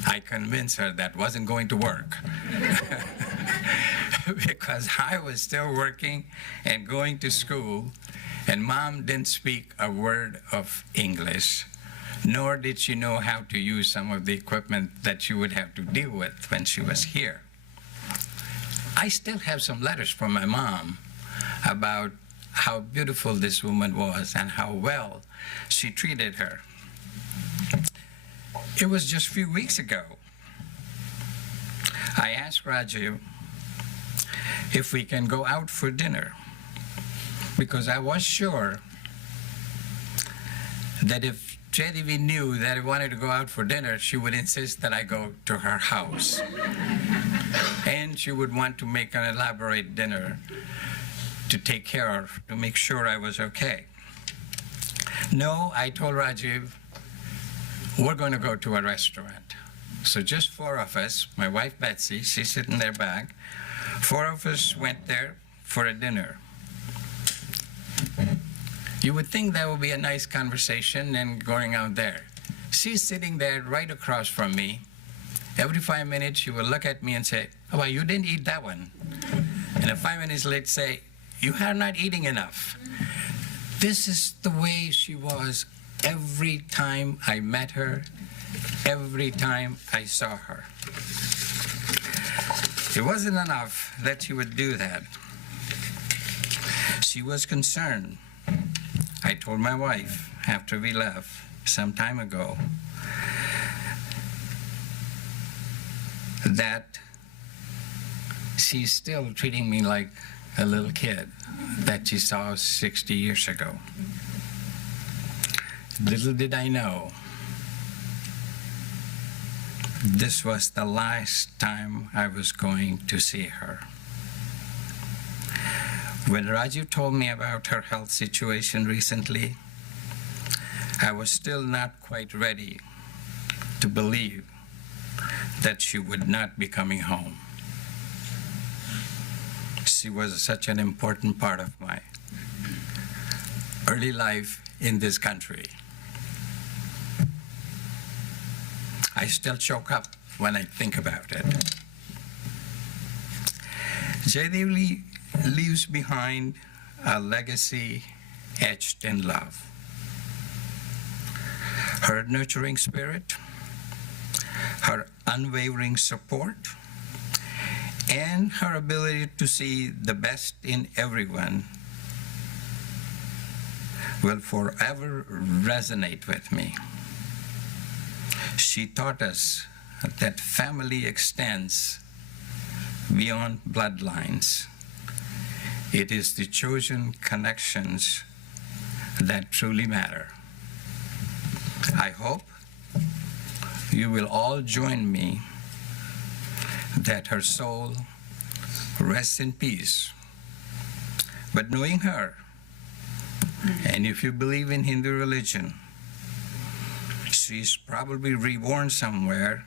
I convinced her that wasn't going to work because I was still working and going to school, and Mom didn't speak a word of English, nor did she know how to use some of the equipment that she would have to deal with when she was here. I still have some letters from my mom about how beautiful this woman was and how well she treated her. It was just a few weeks ago. I asked Raju if we can go out for dinner, because I was sure that if Jaydevi knew that I wanted to go out for dinner, she would insist that I go to her house. And she would want to make an elaborate dinner to take care of, to make sure I was okay. No, I told Rajiv, we're going to go to a restaurant. So just 4 of us, my wife Betsy, she's sitting there back, 4 of us went there for a dinner. You would think that would be a nice conversation and going out there. She's sitting there right across from me. Every 5 minutes, she would look at me and say, oh, well, you didn't eat that one. And 5 minutes later, say, you are not eating enough. This is the way she was every time I met her, every time I saw her. It wasn't enough that she would do that. She was concerned. I told my wife after we left some time ago that she's still treating me like a little kid that she saw 60 years ago. Little did I know, this was the last time I was going to see her. When Raju told me about her health situation recently, I was still not quite ready to believe that she would not be coming home. She was such an important part of my early life in this country. I still choke up when I think about it. Jaydevi leaves behind a legacy etched in love. Her nurturing spirit, her unwavering support, and her ability to see the best in everyone will forever resonate with me. She taught us that family extends beyond bloodlines. It is the chosen connections that truly matter. I hope you will all join me that her soul rests in peace. But knowing her, and if you believe in Hindu religion, she's probably reborn somewhere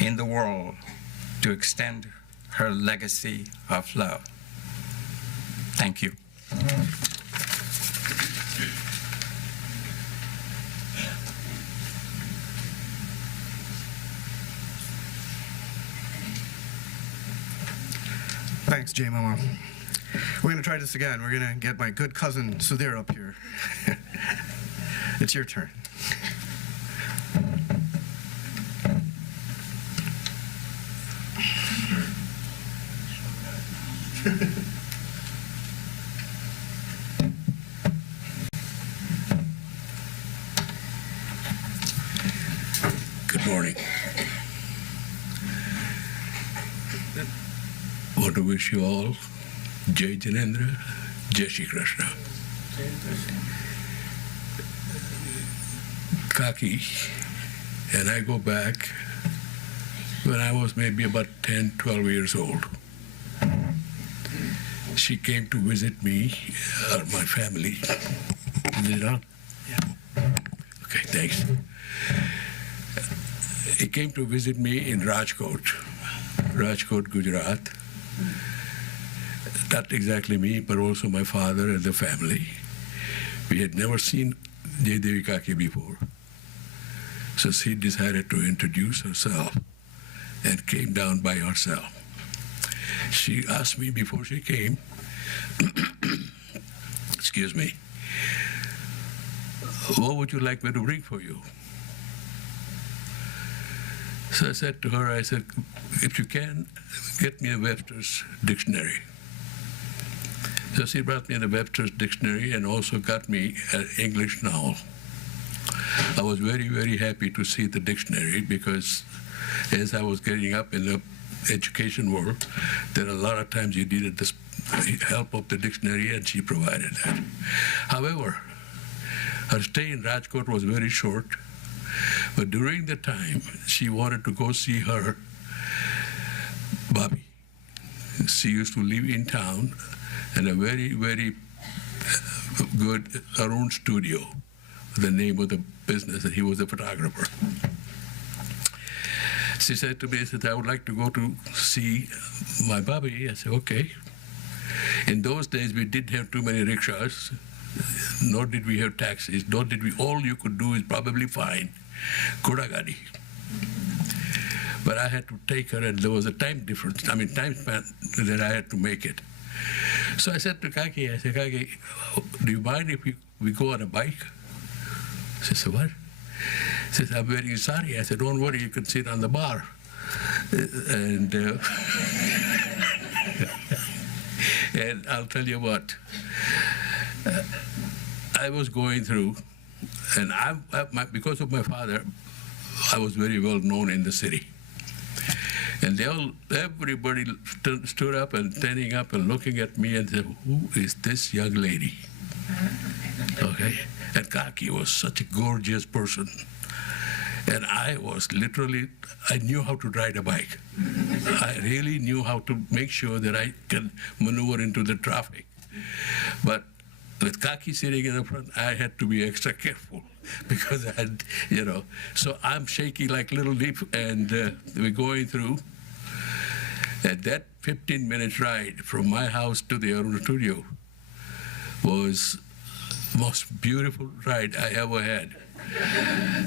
in the world to extend her legacy of love. Thank you. Thanks, Jay Mama. We're going to try this again. We're going to get my good cousin Sudhir up here. It's your turn. Good morning. I want to wish you all Jai Janendra, Jai Shri Krishna. Kaki and I go back when I was maybe about 10, 12 years old. She came to visit me, my family. Is it on? Yeah. Okay, thanks. He came to visit me in Rajkot, Gujarat. Not exactly me, but also my father and the family. We had never seen Jaydevi Kaki before. So she decided to introduce herself and came down by herself. She asked me before she came, excuse me, what would you like me to bring for you? So I said to her, if you can, get me a Webster's dictionary. So she brought me the Webster's dictionary and also got me an English novel. I was very, very happy to see the dictionary because as I was getting up in the education world, there are a lot of times you needed the help of the dictionary, and she provided that. However, her stay in Rajkot was very short, but during the time, she wanted to go see her Bobby. She used to live in town in a very, very good Arun studio, the name of the business, and he was a photographer. She said to me, I would like to go to see my Bobby. I said, okay. In those days, we didn't have too many rickshaws, nor did we have taxis, nor did we, all you could do is probably find Kodagadi. But I had to take her, and there was a time difference, time span that I had to make it. So I said to Kaki, Kaki, do you mind if we go on a bike? She said, what? She said, I'm very sorry. I said, don't worry, you can sit on the bar. And, and I'll tell you what, I was going through, and because of my father, I was very well known in the city. And everybody stood up and standing up and looking at me and said, who is this young lady? Okay? And Kaki was such a gorgeous person. And I was literally, I knew how to ride a bike. I really knew how to make sure that I can maneuver into the traffic. But with Kaki sitting in the front, I had to be extra careful because I had, so I'm shaky like little leaf, and we're going through. And that 15-minute ride from my house to the Arun studio was the most beautiful ride I ever had.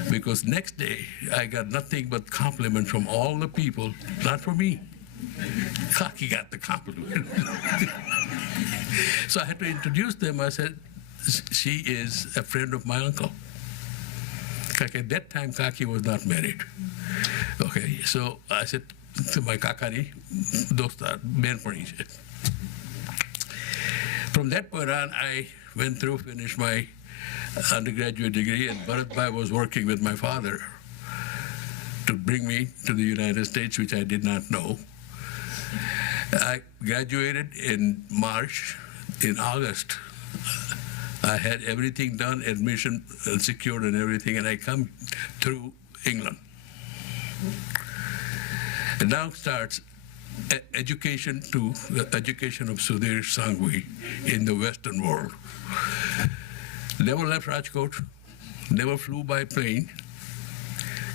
Because next day, I got nothing but compliments from all the people, not from me. Kaki got the compliment. So I had to introduce them. I said, she is a friend of my uncle. At that time, Kaki was not married. Okay, so I said to my Kakari, Dostar, Benpani. From that point on, I went through, finished my undergraduate degree, and Bharat Bhai was working with my father to bring me to the United States, which I did not know. I graduated in March. In August, I had everything done, admission secured and everything, and I come through England. And now starts education of Jaydevi Sanghvi in the Western world. Never left Rajkot, never flew by plane.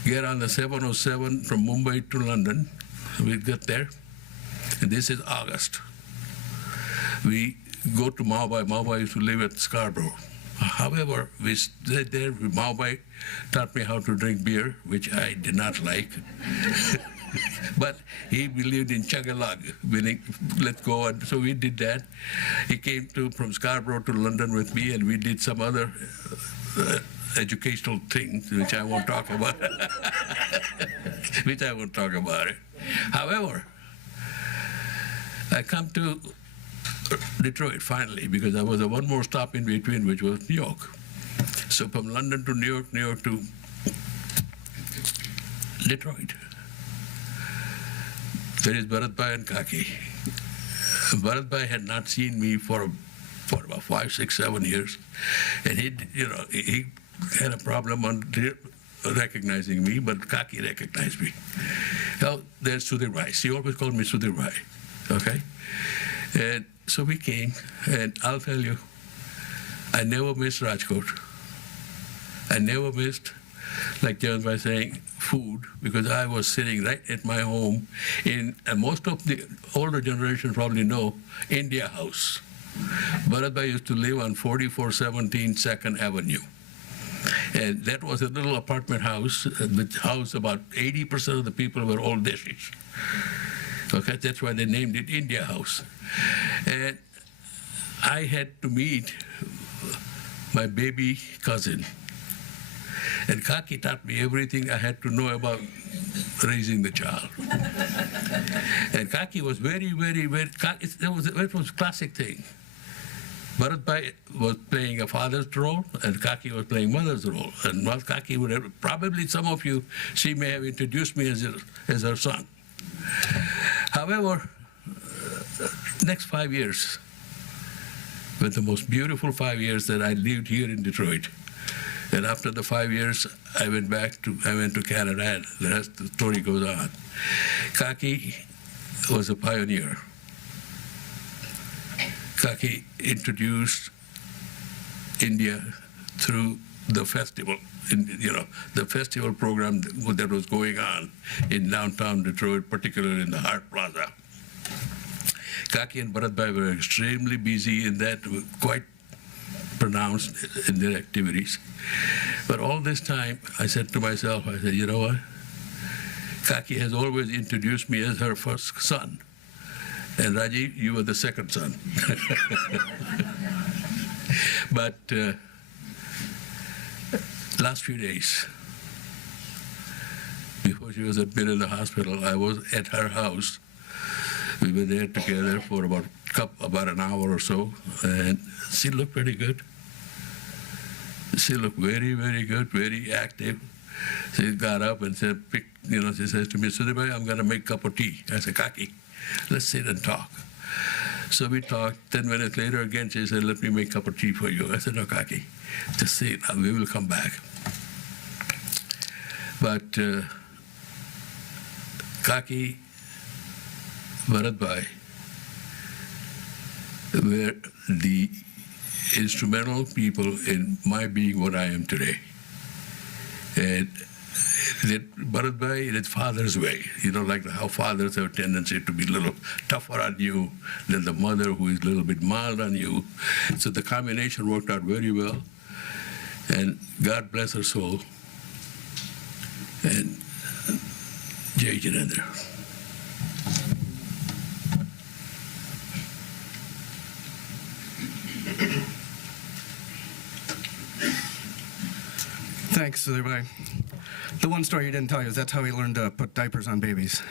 Get on the 707 from Mumbai to London. We get there, and this is August. We go to Mumbai. Mumbai used to live at Scarborough. However, we stayed there. Mumbai taught me how to drink beer, which I did not like. But he believed in chug-a-lug, meaning let's go. And so we did that. He came from Scarborough to London with me, and we did some other educational things, which I won't talk about. However, I come to Detroit finally, because there was one more stop in between, which was New York. So from London to New York to Detroit. There is Bharat Bhai and Kaki. Bharat Bhai had not seen me for about 5, 6, 7 years, and he had a problem on recognizing me, but Kaki recognized me. Now there's Sudhir Bhai. She always called me Sudhir Bhai. Okay, and so we came, and I'll tell you, I never missed Rajkot. I never missed, like Jaydevi was saying, food, because I was sitting right at my home in, and most of the older generation probably know, India House. Bharat Bhai used to live on 4417 2nd Avenue. And that was a little apartment house, which housed about 80% of the people were old dishes. Okay, that's why they named it India House. And I had to meet my baby cousin. And Kaki taught me everything I had to know about raising the child. And Kaki was very, very, very, it was a classic thing. Bharat Bhai was playing a father's role, and Kaki was playing mother's role. And while Kaki would have, probably some of you, she may have introduced me as her son. However, next 5 years were the most beautiful 5 years that I lived here in Detroit. And after the 5 years, I went to Canada, and the rest of the story goes on. Kaki was a pioneer. Kaki introduced India through the festival, the festival program that was going on in downtown Detroit, particularly in the Hart Plaza. Kaki and Bharat Bhai were extremely busy in that, quite pronounced in their activities. But all this time, I said to myself, I said, you know what? Kaki has always introduced me as her first son. And Rajiv, you were the second son. But last few days, before she was admitted in the hospital, I was at her house. We were there together for about an hour or so, and she looked pretty good. She looked very, very good, very active. She got up and said, she says to me, Sudhir Bhai, I'm going to make a cup of tea. I said, Kaki, let's sit and talk. So we talked. 10 minutes later, again, she said, let me make a cup of tea for you. I said, no, Kaki, just sit. We will come back. But Kaki, Bharat Bhai were the instrumental people in my being what I am today. And Bharat Bhai in his father's way, like how fathers have a tendency to be a little tougher on you than the mother who is a little bit mild on you. So the combination worked out very well. And God bless her soul. And Jai Jinendra. Thanks, Sudhir Bhai. The one story he didn't tell you is that's how he learned to put diapers on babies.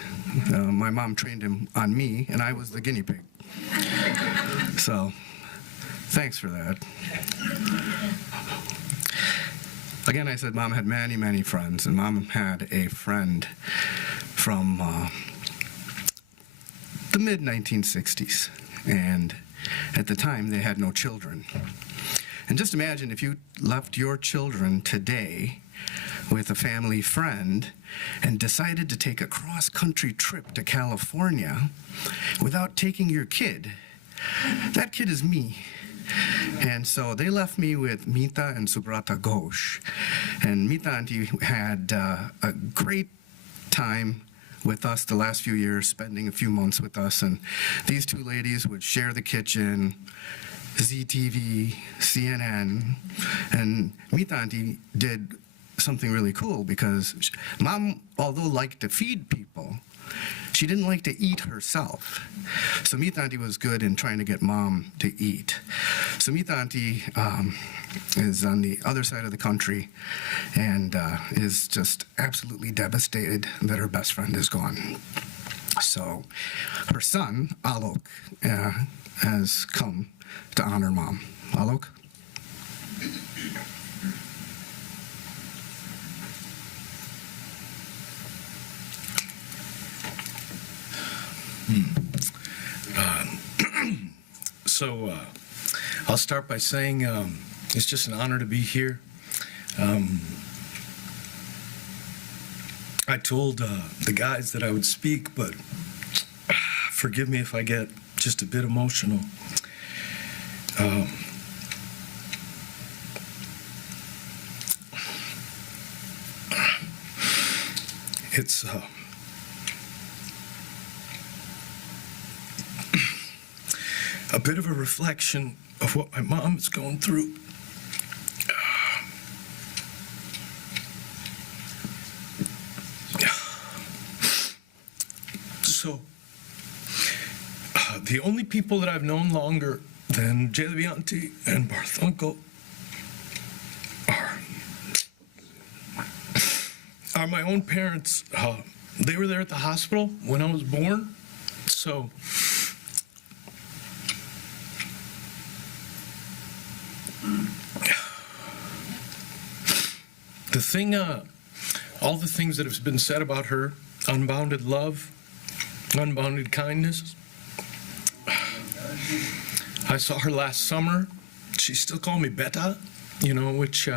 My mom trained him on me, and I was the guinea pig. So, thanks for that. Again, I said Mom had many, many friends, and Mom had a friend from the mid-1960s, and at the time, they had no children. And just imagine if you left your children today with a family friend and decided to take a cross-country trip to California without taking your kid. That kid is me. And so they left me with Mita and Subrata Ghosh. And Mita auntie had a great time with us the last few years, spending a few months with us. And these two ladies would share the kitchen, ZTV, CNN, and Mita auntie did something really cool because Mom, although liked to feed people, she didn't like to eat herself. So Mita auntie was good in trying to get Mom to eat. So Mita auntie is on the other side of the country and is just absolutely devastated that her best friend is gone. So her son, Alok, has come to honor Mom. Alok? So I'll start by saying it's just an honor to be here. I told the guys that I would speak, but forgive me if I get just a bit emotional. It's a bit of a reflection of what my mom is going through. So, the only people that I've known longer than Jaydevi Auntie and Barth Uncle are my own parents. They were there at the hospital when I was born, so the thing, all the things that have been said about her, unbounded love, unbounded kindness. I saw her last summer. She still called me Beta, which,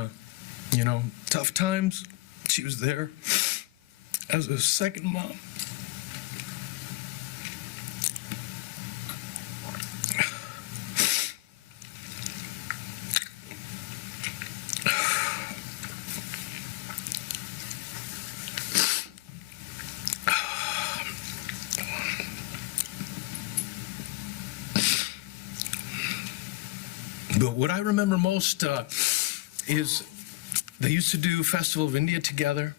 tough times. She was there as a second mom. But what I remember most is they used to do Festival of India together.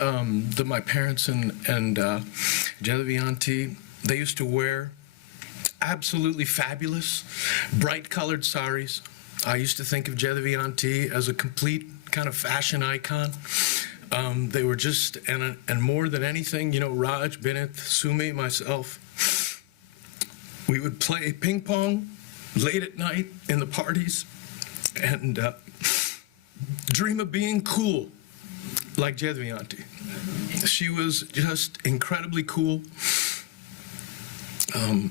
My parents and Jaydevi Auntie, they used to wear absolutely fabulous, bright-colored saris. I used to think of Jaydevi Auntie as a complete kind of fashion icon. They were just, and more than anything, Raj, Binit, Sumi, myself, we would play ping pong late at night in the parties and dream of being cool like Jaydevi Auntie. She was just incredibly cool. The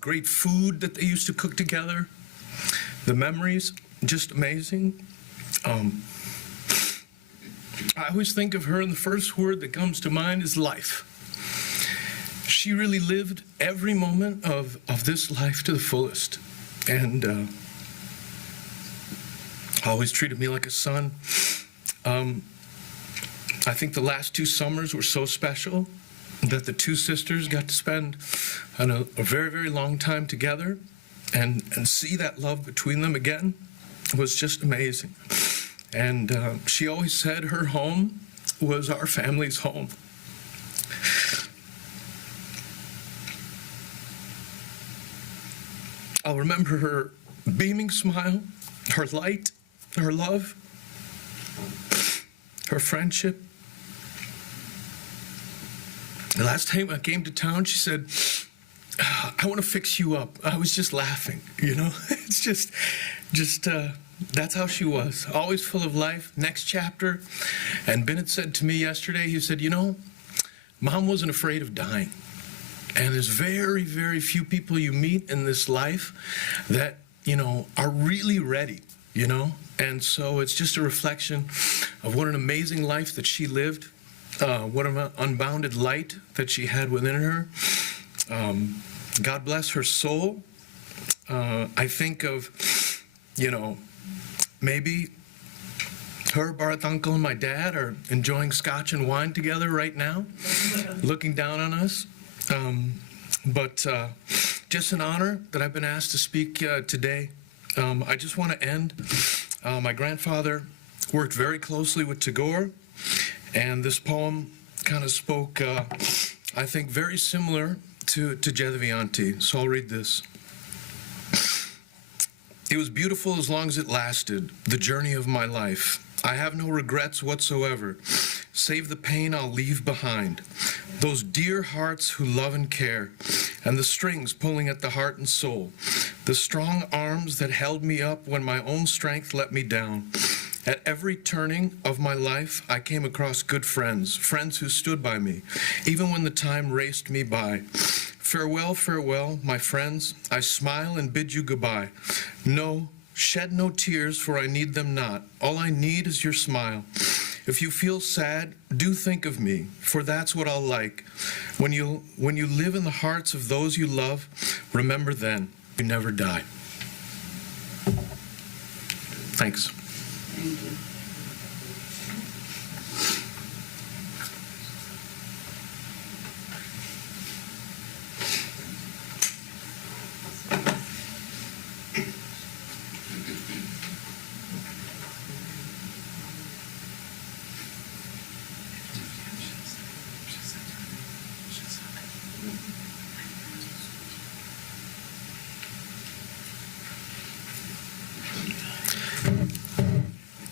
great food that they used to cook together, the memories, just amazing. I always think of her, and the first word that comes to mind is life. She really lived every moment of this life to the fullest, and always treated me like a son. I think the last 2 summers were so special that the 2 sisters got to spend a very, very long time together, and see that love between them again was just amazing. And she always said her home was our family's home. I'll remember her beaming smile, her light, her love, her friendship. The last time I came to town, she said, I want to fix you up. I was just laughing, It's just that's how she was, always full of life. Next chapter. And Bennett said to me yesterday, he said, Mom wasn't afraid of dying. And there's very, very few people you meet in this life that, are really ready, And so it's just a reflection of what an amazing life that she lived, what an unbounded light that she had within her. God bless her soul. I think of, maybe her, Bharat Uncle, and my dad are enjoying scotch and wine together right now, looking down on us. But just an honor that I've been asked to speak today. I just want to end. My grandfather worked very closely with Tagore, and this poem kind of spoke, I think, very similar to Jaydevi Auntie. So I'll read this. It was beautiful as long as it lasted, the journey of my life. I have no regrets whatsoever, save the pain I'll leave behind. Those dear hearts who love and care, and the strings pulling at the heart and soul. The strong arms that held me up when my own strength let me down. At every turning of my life, I came across good friends, friends who stood by me, even when the time raced me by. Farewell, farewell, my friends, I smile and bid you goodbye. No, shed no tears, for I need them not. All I need is your smile. If you feel sad, do think of me, for that's what I'll like. When you live in the hearts of those you love, remember then, you never die. Thanks. Thank you.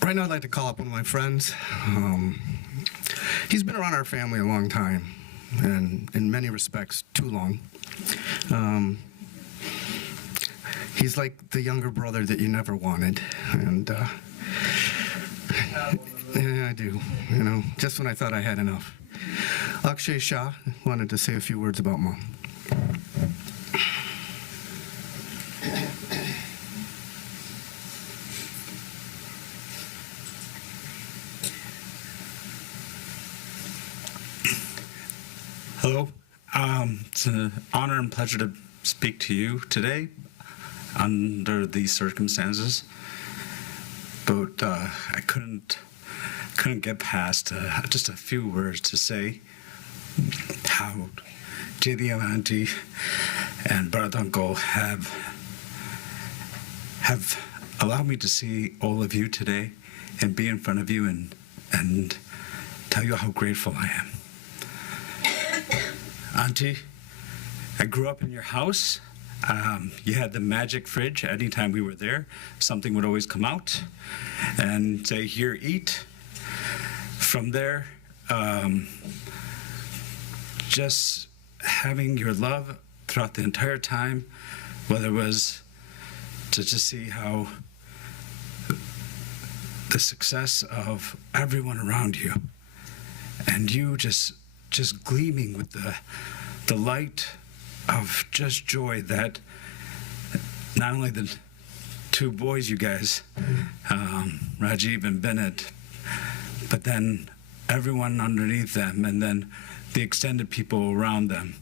Right now, I'd like to call up one of my friends. He's been around our family a long time, and in many respects, too long. He's like the younger brother that you never wanted, and yeah, I do. You know, just when I thought I had enough. Akshay Shah wanted to say a few words about Mom. Hello. It's an honor and pleasure to speak to you today under these circumstances. But I couldn't get past just a few words to say how Jaydevi Auntie and Bharat Uncle have allowed me to see all of you today and be in front of you and tell you how grateful I am. Auntie, I grew up in your house. You had the magic fridge. Anytime we were there, something would always come out and say, here, eat. From there, just having your love throughout the entire time, whether it was to just see how the success of everyone around you and you just gleaming with the light of just joy that not only the two boys you guys, Rajiv and Bennett, but then everyone underneath them and then the extended people around them.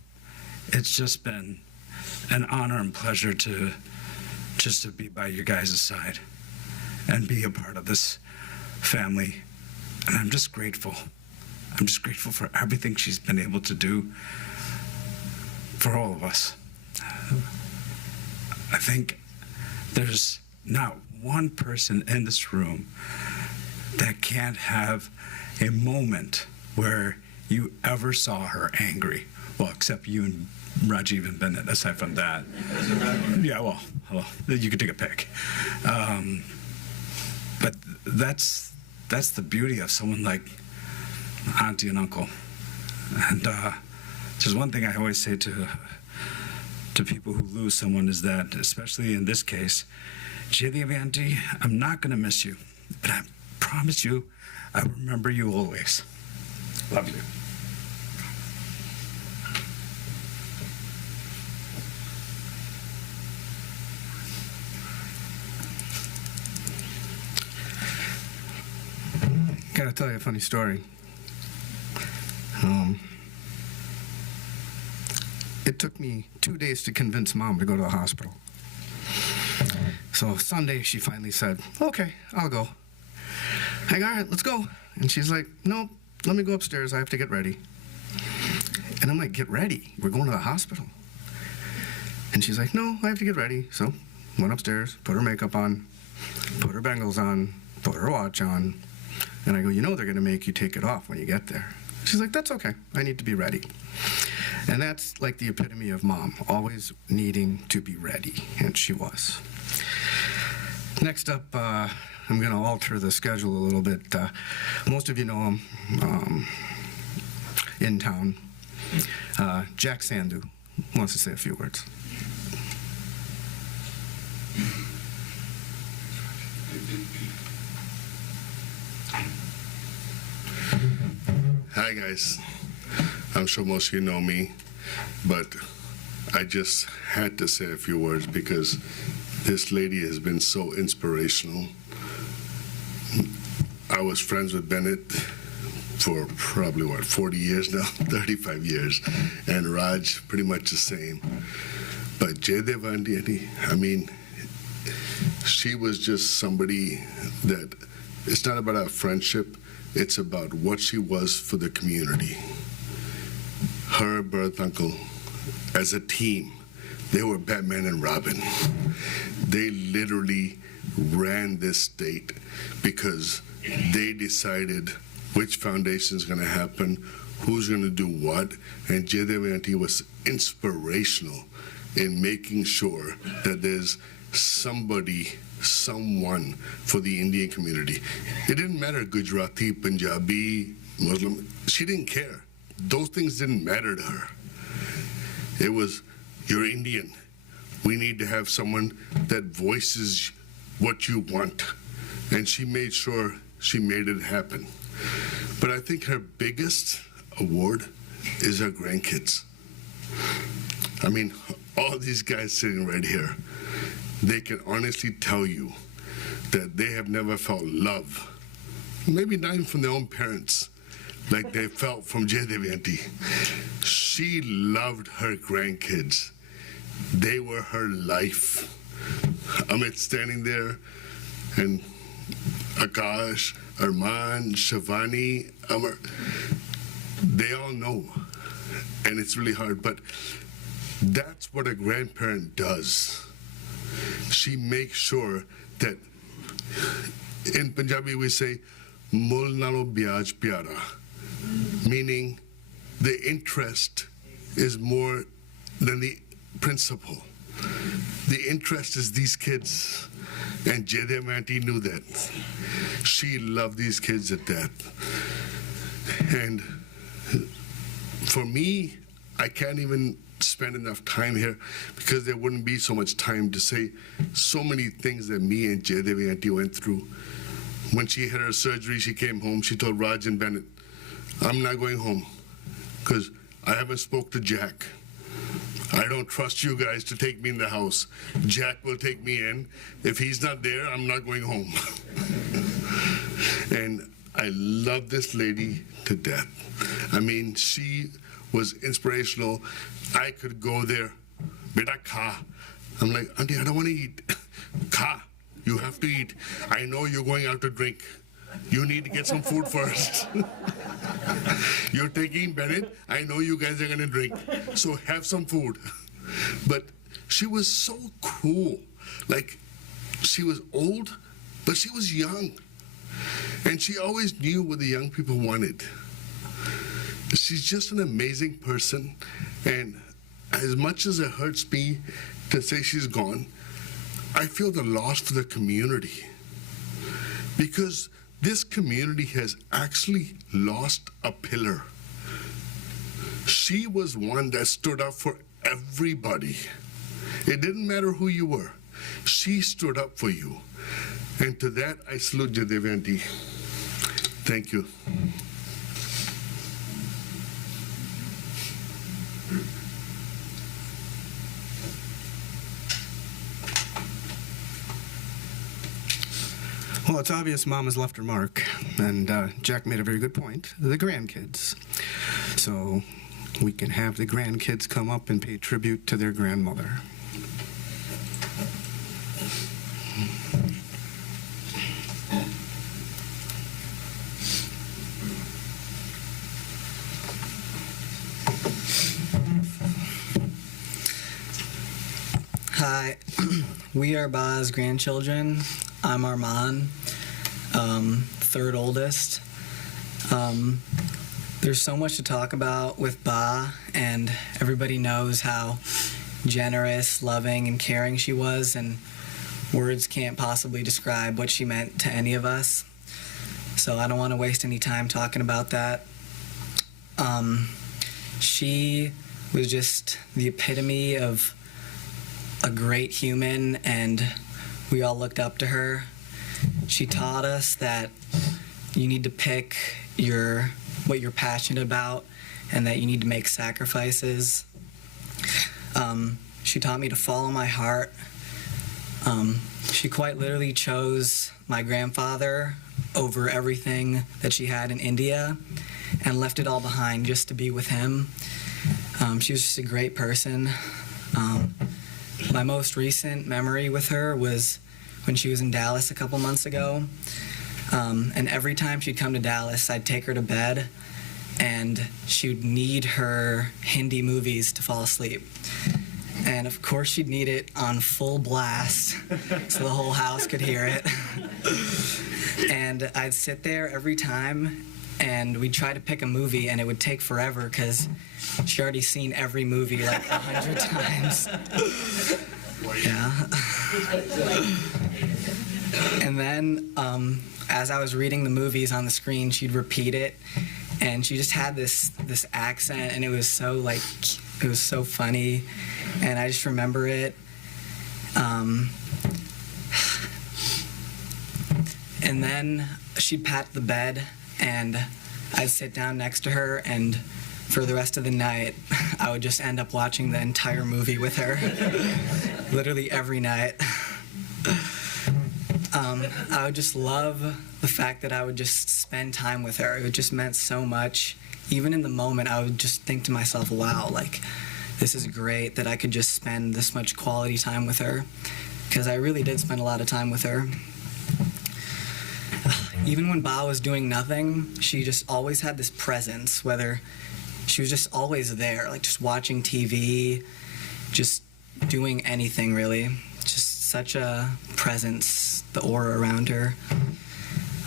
It's just been an honor and pleasure to be by your guys' side and be a part of this family. And I'm just grateful. I'm just grateful for everything she's been able to do for all of us. I think there's not one person in this room that can't have a moment where you ever saw her angry. Well, except you and Rajiv and Bennett, aside from that. Yeah, well, you could take a pick. But that's the beauty of someone like Auntie and Uncle. And there's one thing I always say to people who lose someone is that, especially in this case, Jaydevi Auntie, I'm not going to miss you, but I promise you, I remember you always. Love you. Gotta tell you a funny story. It took me 2 days to convince Mom to go to the hospital. So Sunday, she finally said, okay, I'll go. All right, let's go. And she's like, no, let me go upstairs. I have to get ready. And I'm like, get ready? We're going to the hospital. And she's like, no, I have to get ready. So went upstairs, put her makeup on, put her bangles on, put her watch on. And I go, you know they're going to make you take it off when you get there. She's like, that's okay. I need to be ready. And that's like the epitome of Mom, always needing to be ready. And she was. Next up, I'm going to alter the schedule a little bit. Most of you know him in town. Jack Sandu wants to say a few words. Hi guys, I'm sure most of you know me, but I just had to say a few words because this lady has been so inspirational. I was friends with Bennett for probably, 40 years now, 35 years, and Raj pretty much the same. But Jaydevi, I mean, she was just somebody that, it's not about our friendship, it's about what she was for the community. Her birth uncle, as a team, they were Batman and Robin. They literally ran this state because they decided which foundation is going to happen, who's going to do what, and Jaydevi was inspirational in making sure that there's somebody, someone for the Indian community. It didn't matter Gujarati, Punjabi, Muslim. She didn't care. Those things didn't matter to her. It was, you're Indian. We need to have someone that voices what you want. And she made sure she made it happen. But I think her biggest award is her grandkids. I mean, all these guys sitting right here, they can honestly tell you that they have never felt love, maybe not even from their own parents, like they felt from Jaydevi auntie. She loved her grandkids. They were her life. Amit standing there, and Akash, Arman, Shavani, Amar, they all know, and it's really hard, but that's what a grandparent does. She makes sure that, in Punjabi we say, Mul nalo byaj pyara, meaning the interest is more than the principal. The interest is these kids, and Jaydevi auntie knew that. She loved these kids to death. And for me, I can't even spend enough time here because there wouldn't be so much time to say so many things that me and Jaydevi auntie went through. When she had her surgery, she came home, she told Raj and Bennett, I'm not going home because I haven't spoke to Jack. I don't trust you guys to take me in the house. Jack will take me in. If he's not there, I'm not going home. And I love this lady to death. I mean, she was inspirational. I could go there, beta kha. I'm like, auntie, I don't want to eat. Kha, you have to eat. I know you're going out to drink. You need to get some food first. You're taking Bennett. I know you guys are going to drink. So have some food. But she was so cool. Like, she was old, but she was young. And she always knew what the young people wanted. She's just an amazing person. And as much as it hurts me to say she's gone, I feel the loss for the community. Because this community has actually lost a pillar. She was one that stood up for everybody. It didn't matter who you were. She stood up for you. And to that, I salute Jaydevi auntie. Thank you. Well, it's obvious Mom has left her mark, and Jack made a very good point, the grandkids. So we can have the grandkids come up and pay tribute to their grandmother. Hi, we are Ba's grandchildren. I'm Arman, third oldest. There's so much to talk about with Ba, and everybody knows how generous, loving, and caring she was, and words can't possibly describe what she meant to any of us. So I don't want to waste any time talking about that. She was just the epitome of a great human, and we all looked up to her. She taught us that you need to pick what you're passionate about and that you need to make sacrifices. She taught me to follow my heart. She quite literally chose my grandfather over everything that she had in India and left it all behind just to be with him. She was just a great person. My most recent memory with her was when she was in Dallas a couple months ago. And every time she'd come to Dallas, I'd take her to bed, and she would need her Hindi movies to fall asleep. And of course she'd need it on full blast so the whole house could hear it. And I'd sit there every time, and we'd try to pick a movie, and it would take forever because she'd already seen every movie like 100 times. Yeah. And then as I was reading the movies on the screen, she'd repeat it, and she just had this accent, and it was so funny, and I just remember it. And then she'd pat the bed, and I'd sit down next to her, and for the rest of the night, I would just end up watching the entire movie with her, literally every night. I would just love the fact that I would just spend time with her. It just meant so much. Even in the moment, I would just think to myself, wow, like, this is great that I could just spend this much quality time with her, because I really did spend a lot of time with her. Even when Ba was doing nothing, she just always had this presence, whether she was just always there, like just watching TV, just doing anything really. Just such a presence, the aura around her.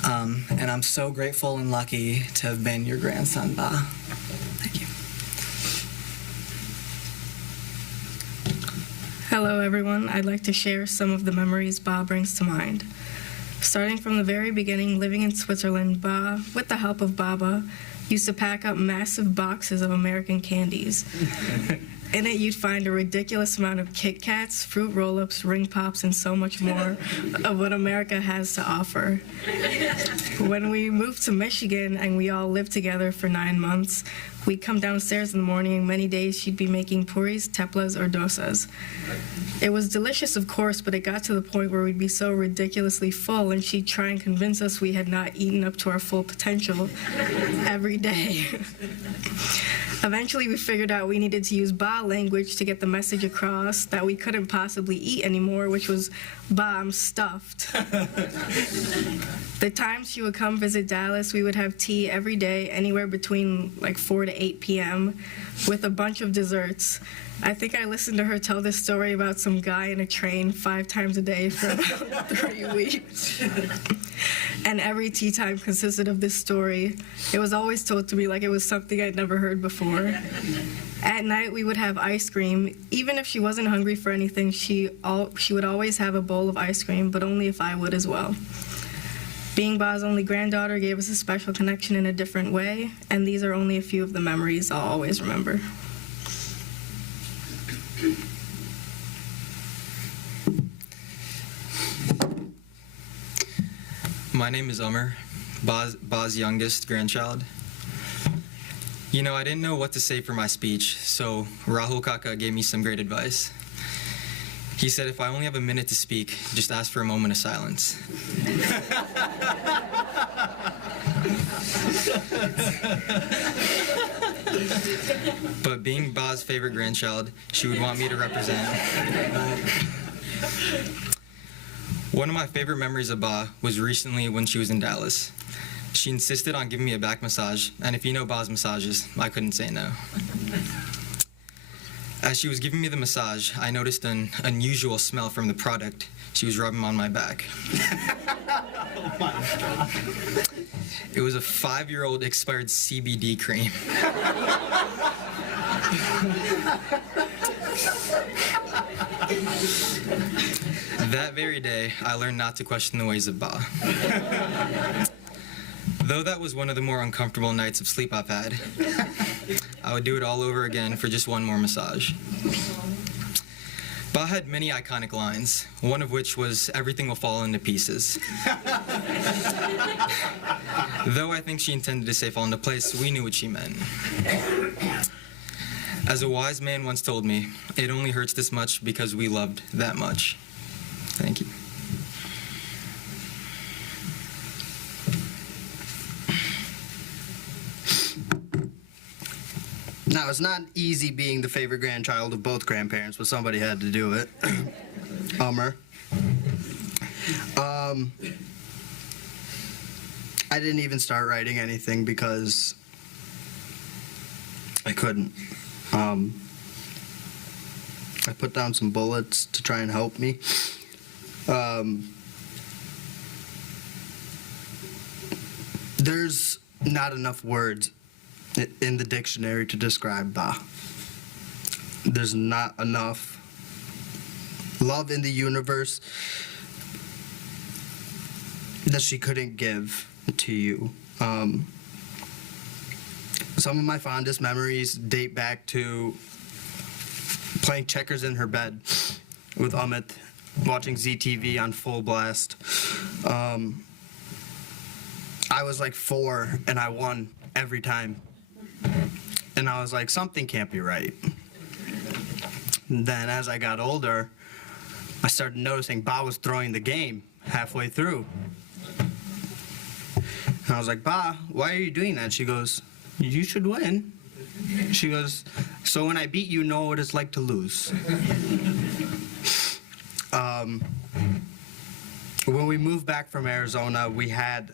And I'm so grateful and lucky to have been your grandson, Ba. Thank you. Hello, everyone. I'd like to share some of the memories Ba brings to mind. Starting from the very beginning, living in Switzerland, Ba, with the help of Baba, used to pack up massive boxes of American candies. In it, you'd find a ridiculous amount of Kit Kats, fruit roll-ups, ring pops, and so much more of what America has to offer. When we moved to Michigan and we all lived together for 9 months, we'd come downstairs in the morning, and many days she'd be making puris, teplas, or dosas. It was delicious, of course, but it got to the point where we'd be so ridiculously full, and she'd try and convince us we had not eaten up to our full potential every day. Eventually, we figured out we needed to use Ba language to get the message across that we couldn't possibly eat anymore, which was, Ba, I'm stuffed. The times she would come visit Dallas, we would have tea every day, anywhere between like 4 to 8 p.m., with a bunch of desserts. I think I listened to her tell this story about some guy in a train 5 times a day for about 3 weeks. And every tea time consisted of this story. It was always told to me like it was something I'd never heard before. At night, we would have ice cream. Even if she wasn't hungry for anything, she would always have a bowl of ice cream, but only if I would as well. Being Ba's only granddaughter gave us a special connection in a different way, and these are only a few of the memories I'll always remember. My name is Umar, Ba's youngest grandchild. You know, I didn't know what to say for my speech, so Rahul Kaka gave me some great advice. He said if I only have a minute to speak, just ask for a moment of silence. But being Ba's favorite grandchild, she would want me to represent. One of my favorite memories of Ba was recently when she was in Dallas. She insisted on giving me a back massage, and if you know Ba's massages, I couldn't say no. As she was giving me the massage, I noticed an unusual smell from the product she was rubbing on my back. Oh my God. It was a 5-year-old expired CBD cream. That very day, I learned not to question the ways of Ba. Though that was one of the more uncomfortable nights of sleep I've had, I would do it all over again for just one more massage. Ba had many iconic lines, one of which was, "Everything will fall into pieces." Though I think she intended to say fall into place, we knew what she meant. As a wise man once told me, it only hurts this much because we loved that much. Thank you. Now, it's not easy being the favorite grandchild of both grandparents, but somebody had to do it. I didn't even start writing anything because I couldn't. I put down some bullets to try and help me. There's not enough words in the dictionary to describe Ba. There's not enough love in the universe that she couldn't give to you. Some of my fondest memories date back to playing checkers in her bed with Amit, watching ZTV on full blast. I was like 4 and I won every time. And I was like, something can't be right. And then as I got older, I started noticing Ba was throwing the game halfway through. And I was like, Ba, why are you doing that? She goes, you should win. She goes, so when I beat you, know what it's like to lose. When we moved back from Arizona, we had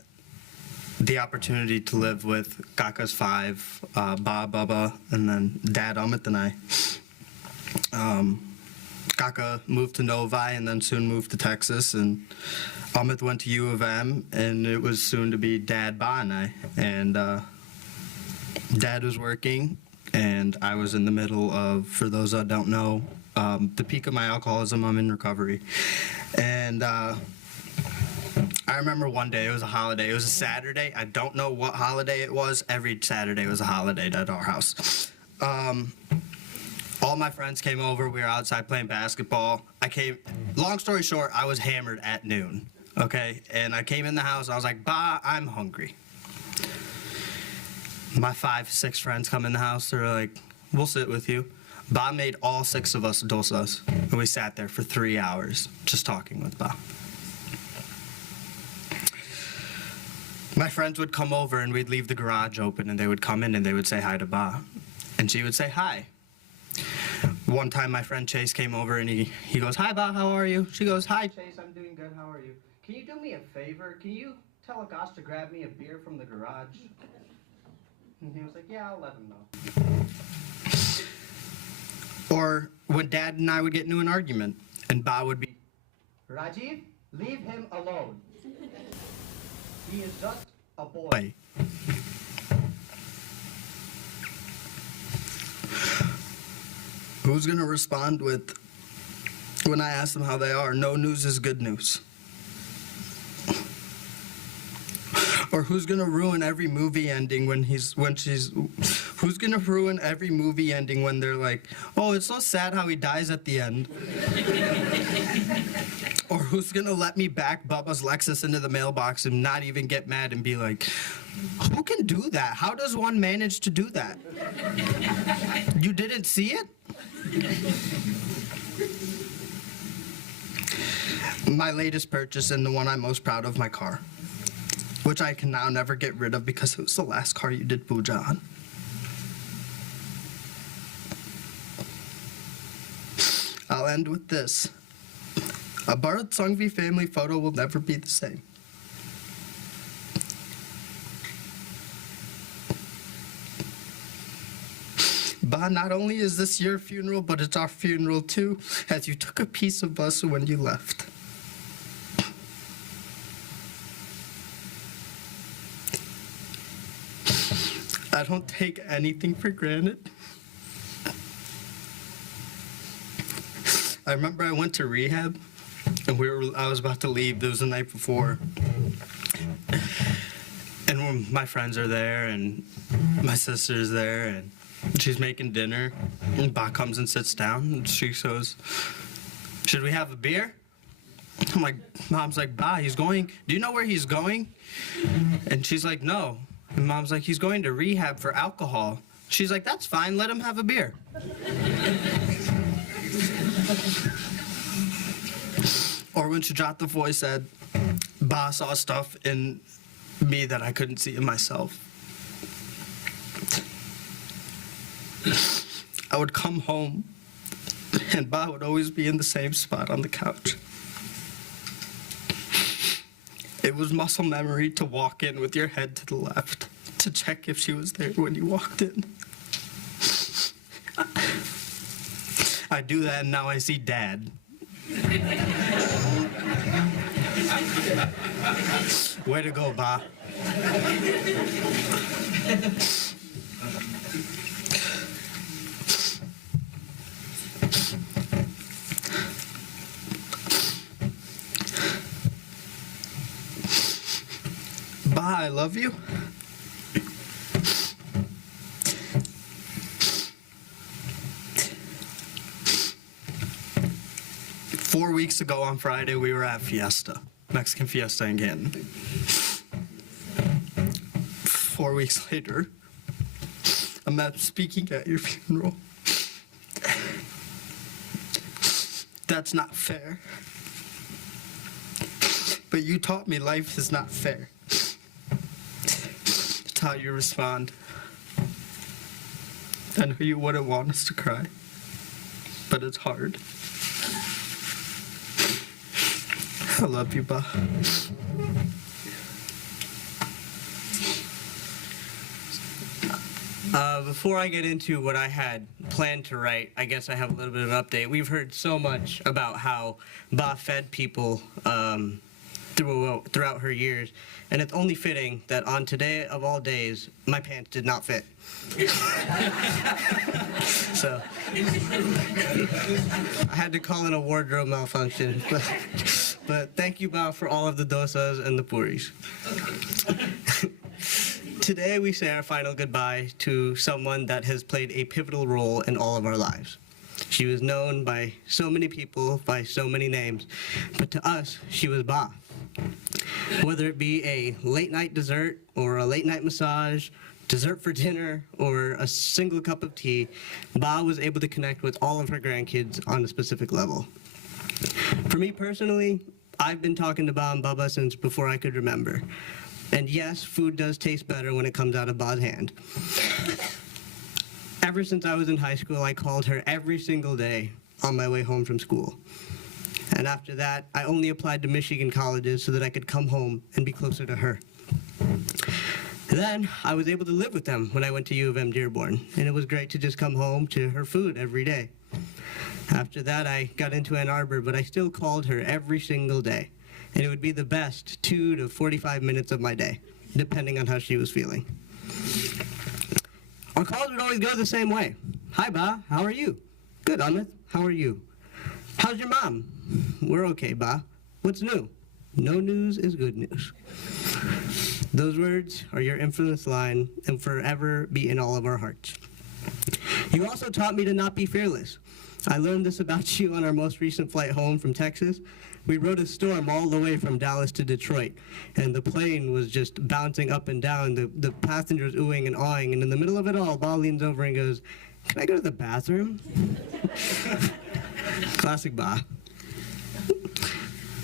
the opportunity to live with Kaka's 5, Ba, Baba, and then Dad, Amit, and I. Kaka moved to Novi and then soon moved to Texas, and Amit went to U of M, and it was soon to be Dad, Ba, and I. And Dad was working, and I was in the middle of, for those that don't know, the peak of my alcoholism. I'm in recovery. And I remember one day, it was a holiday. It was a Saturday. I don't know what holiday it was. Every Saturday was a holiday at our house. All my friends came over. We were outside playing basketball. Long story short, I was hammered at noon, okay? And I came in the house. I was like, Ba, I'm hungry. My 5, 6 friends come in the house. They're like, we'll sit with you. Ba made all 6 of us dosas. And we sat there for 3 hours just talking with Ba. My friends would come over and we'd leave the garage open and they would come in and they would say hi to Ba. And she would say hi. One time my friend Chase came over and he goes, hi Ba, how are you? She goes, hi Chase, I'm doing good, how are you? Can you do me a favor? Can you tell Akash to grab me a beer from the garage? And he was like, yeah, I'll let him know. Or when Dad and I would get into an argument and Ba would be, Rajiv, leave him alone. He is just a boy. Who's going to respond with, when I ask them how they are, no news is good news? Or who's going to ruin every movie ending who's going to ruin every movie ending when they're like, oh, it's so sad how he dies at the end? Or who's going to let me back Bubba's Lexus into the mailbox and not even get mad and be like, who can do that? How does one manage to do that? You didn't see it? My latest purchase and the one I'm most proud of, my car, which I can now never get rid of because it was the last car you did puja on. I'll end with this. A Bharat Sanghvi family photo will never be the same. Ba, not only is this your funeral, but it's our funeral too, as you took a piece of us when you left. I don't take anything for granted. I remember I went to rehab, and I was about to leave. It was the night before, and when my friends are there, and my sister's there, and she's making dinner, and Ba comes and sits down, and she goes, "Should we have a beer?" I'm like, Mom's like, "Ba, he's going. Do you know where he's going?" And she's like, "No." And Mom's like, "He's going to rehab for alcohol." She's like, "That's fine. Let him have a beer." Or when Shujata Foy said, Ba saw stuff in me that I couldn't see in myself. I would come home, and Ba would always be in the same spot on the couch. It was muscle memory to walk in with your head to the left, to check if she was there when you walked in. I do that, and now I see Dad. Way to go, Ba. Ba, I love you. Four weeks ago on Friday, we were at Fiesta, Mexican Fiesta in Canton. 4 weeks later, I'm speaking at your funeral. That's not fair. But you taught me life is not fair. It's how you respond. I know you wouldn't want us to cry, but it's hard. I love you, Ba. Before I get into what I had planned to write, I guess I have a little bit of an update. We've heard so much about how Ba fed people throughout her years, and it's only fitting that on today of all days, my pants did not fit. So I had to call in a wardrobe malfunction. But thank you, Ba, for all of the dosas and the puris. Today we say our final goodbye to someone that has played a pivotal role in all of our lives. She was known by so many people, by so many names, but to us, she was Ba. Whether it be a late night dessert or a late night massage, dessert for dinner, or a single cup of tea, Ba was able to connect with all of her grandkids on a specific level. For me personally, I've been talking to Ba and Bubba since before I could remember. And yes, food does taste better when it comes out of Ba's hand. Ever since I was in high school, I called her every single day on my way home from school. And after that, I only applied to Michigan colleges so that I could come home and be closer to her. Then I was able to live with them when I went to U of M Dearborn, and it was great to just come home to her food every day. After that, I got into Ann Arbor, but I still called her every single day. And it would be the best 2 to 45 minutes of my day, depending on how she was feeling. Our calls would always go the same way. "Hi, Ba, how are you?" "Good, Amit, how are you?" "How's your mom?" "We're okay, Ba. What's new?" "No news is good news." Those words are your infamous line and forever be in all of our hearts. You also taught me to not be fearless. I learned this about you on our most recent flight home from Texas. We rode a storm all the way from Dallas to Detroit, and the plane was just bouncing up and down, the passengers oohing and awing, and in the middle of it all, Ba leans over and goes, "Can I go to the bathroom?" Classic Ba.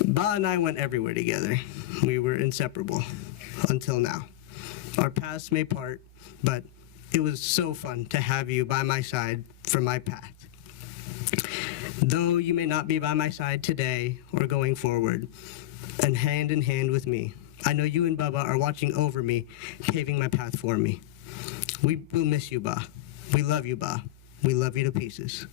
Ba and I went everywhere together. We were inseparable, until now. Our paths may part, but it was so fun to have you by my side for my path. Though you may not be by my side today or going forward, and hand in hand with me, I know you and Bubba are watching over me, paving my path for me. We will miss you, Ba. We love you, Ba. We love you to pieces.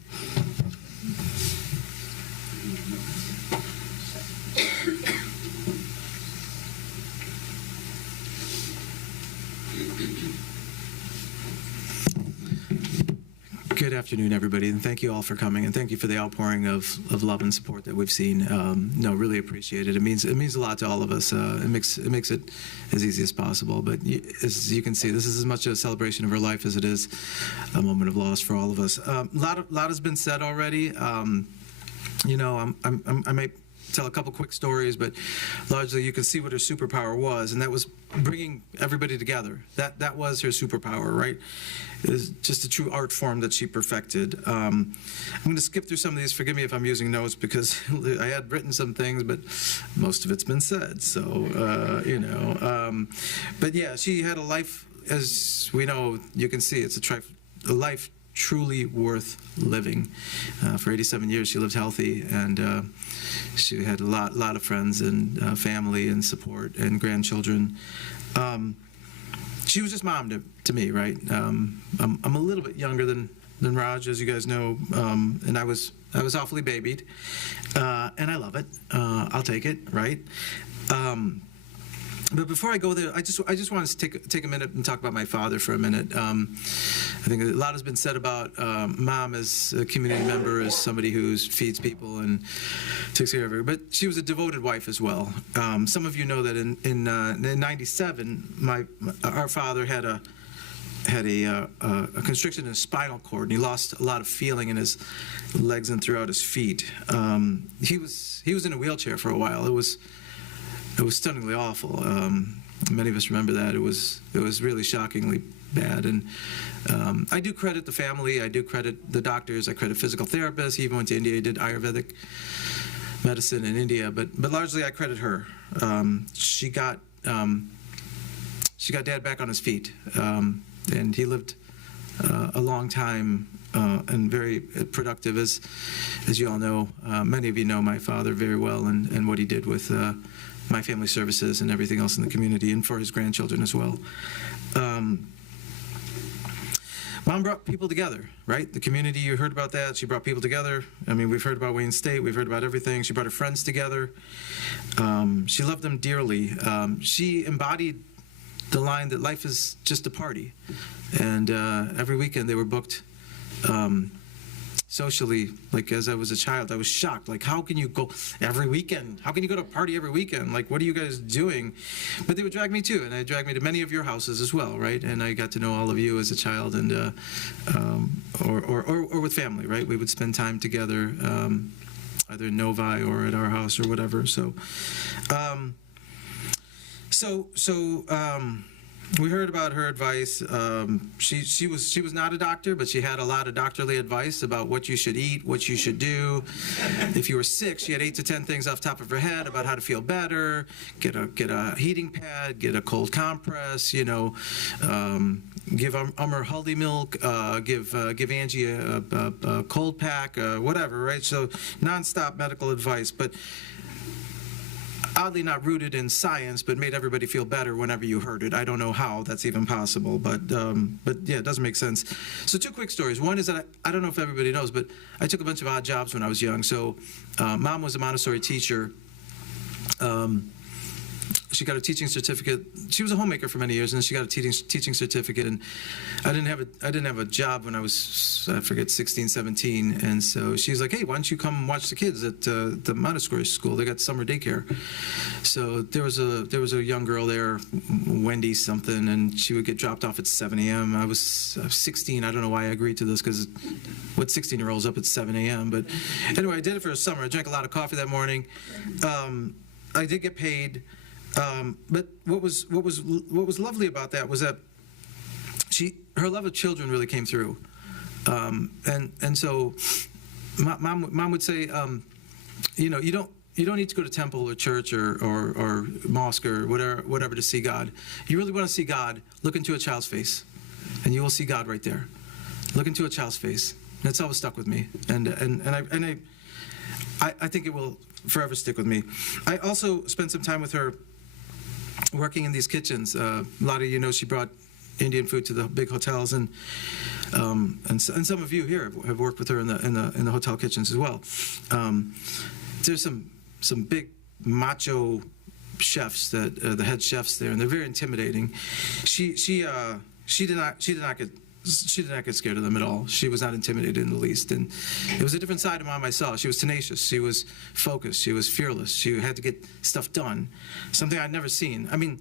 Good afternoon, everybody, and thank you all for coming, and thank you for the outpouring of love and support that we've seen. No, really appreciate it. It means a lot to all of us. It makes it as easy as possible. But as you can see, this is as much a celebration of her life as it is a moment of loss for all of us. A lot has been said already. You know, I may tell a couple quick stories, but largely you can see what her superpower was, and that was bringing everybody together. That was her superpower, right? It was just a true art form that she perfected. I'm going to skip through some of these. Forgive me if I'm using notes, because I had written some things, but most of it's been said. So, you know. But yeah, she had a life, as we know, you can see, it's a life truly worth living. For 87 years, she lived healthy, and she had a lot of friends and family and support and grandchildren. She was just mom to me, right? I'm a little bit younger than Raj, as you guys know, and I was awfully babied, and I love it. I'll take it, right? But before I go there, I just wanted to take a minute and talk about my father for a minute. I think a lot has been said about Mom as a community member, as somebody who feeds people and takes care of her. But she was a devoted wife as well. Some of you know that in '97, our father had a constriction in his spinal cord, and he lost a lot of feeling in his legs and throughout his feet. He was in a wheelchair for a while. It was stunningly awful. Many of us remember that. It was really shockingly bad. And I do credit the family. I do credit the doctors. I credit physical therapists. He even went to India. He did Ayurvedic medicine in India. But largely, I credit her. She got Dad back on his feet, and he lived a long time and very productive. As you all know, many of you know my father very well, and what he did with my family services and everything else in the community, and for his grandchildren as well. Mom brought people together, right? The community, you heard about that. She brought people together. I mean, we've heard about Wayne State. We've heard about everything. She brought her friends together. She loved them dearly. She embodied the line that life is just a party. And every weekend they were booked socially. Like, as I was a child, I was shocked. Like, how can you go every weekend? How can you go to a party every weekend? Like, what are you guys doing? But they would drag me too, and they dragged me to many of your houses as well, right? And I got to know all of you as a child, and or with family, right? We would spend time together, either in Novi or at our house or whatever. So, we heard about her advice. She was not a doctor, but she had a lot of doctorly advice about what you should eat, what you should do. If you were sick, she had 8 to 10 things off the top of her head about how to feel better. Get a heating pad, get a cold compress. You know, give Umar Haldi milk. Give Angie a cold pack, whatever. Right? So nonstop medical advice, but oddly not rooted in science, but made everybody feel better whenever you heard it. I don't know how that's even possible, but yeah, it doesn't make sense. So 2 quick stories. One is that I don't know if everybody knows, but I took a bunch of odd jobs when I was young. So Mom was a Montessori teacher. She got a teaching certificate. She was a homemaker for many years, and then she got a teaching certificate. And I didn't have a job when I was, I forget, 16, 17. And so she's like, "Hey, why don't you come watch the kids at the Montessori school? They got summer daycare." So there was a young girl there, Wendy something, and she would get dropped off at 7 a.m. I was 16. I don't know why I agreed to this, because what 16-year-olds up at 7 a.m. But anyway, I did it for a summer. I drank a lot of coffee that morning. I did get paid. But what was lovely about that was that her love of children really came through, and so mom would say, you know, you don't need to go to temple or church or mosque or whatever to see God. You really want to see God, look into a child's face, and you will see God right there. Look into a child's face. That's always stuck with me, and I think it will forever stick with me. I also spent some time with her working in these kitchens. A lot of you know she brought Indian food to the big hotels, and some of you here have worked with her in the hotel kitchens as well. There's some big macho chefs that the head chefs there, and they're very intimidating. She did not get she did not get scared of them at all. She was not intimidated in the least. And it was a different side of Mom I saw. She was tenacious. She was focused. She was fearless. She had to get stuff done, something I'd never seen. I mean,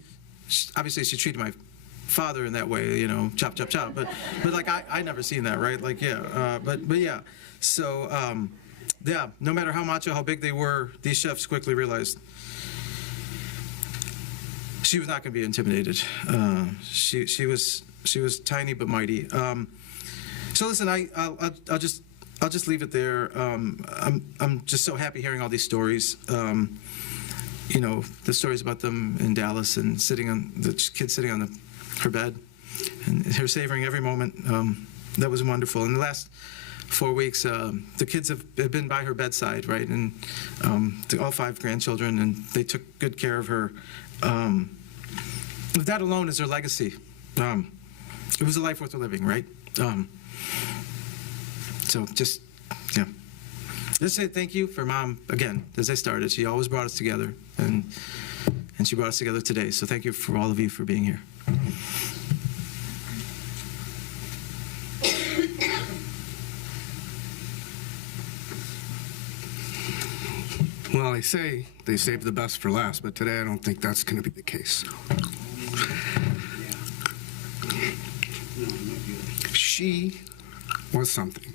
obviously she treated my father in that way, you know, chop, chop, chop. But like, I never seen that, right? Like, yeah. But yeah. So, yeah, no matter how macho, how big they were, these chefs quickly realized she was not going to be intimidated. She was tiny but mighty. So listen, I'll just leave it there. I'm just so happy hearing all these stories. You know, the stories about them in Dallas and the kid sitting on her bed and her savoring every moment. That was wonderful. In the last 4 weeks, the kids have been by her bedside, right, and all 5 grandchildren, and they took good care of her. That alone is their legacy. It was a life worth living, right? So just, yeah. Just say thank you for Mom, again, as I started. She always brought us together, and she brought us together today. So thank you for all of you for being here. Well, they say they save the best for last, but today I don't think that's going to be the case. She was something.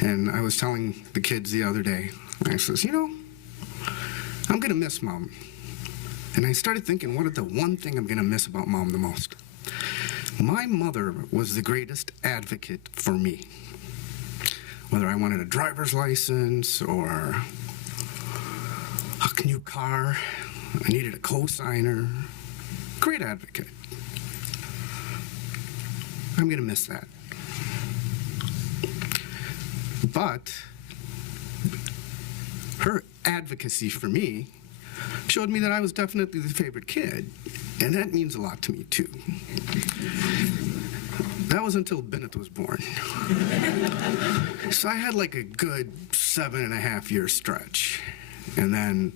And I was telling the kids the other day, I says, you know, I'm going to miss Mom. And I started thinking, what is the one thing I'm going to miss about Mom the most? My mother was the greatest advocate for me. Whether I wanted a driver's license or a new car, I needed a co-signer. Great advocate. I'm going to miss that. But her advocacy for me showed me that I was definitely the favorite kid, and that means a lot to me, too. That was until Bennett was born. So I had like a good 7.5-year stretch, and then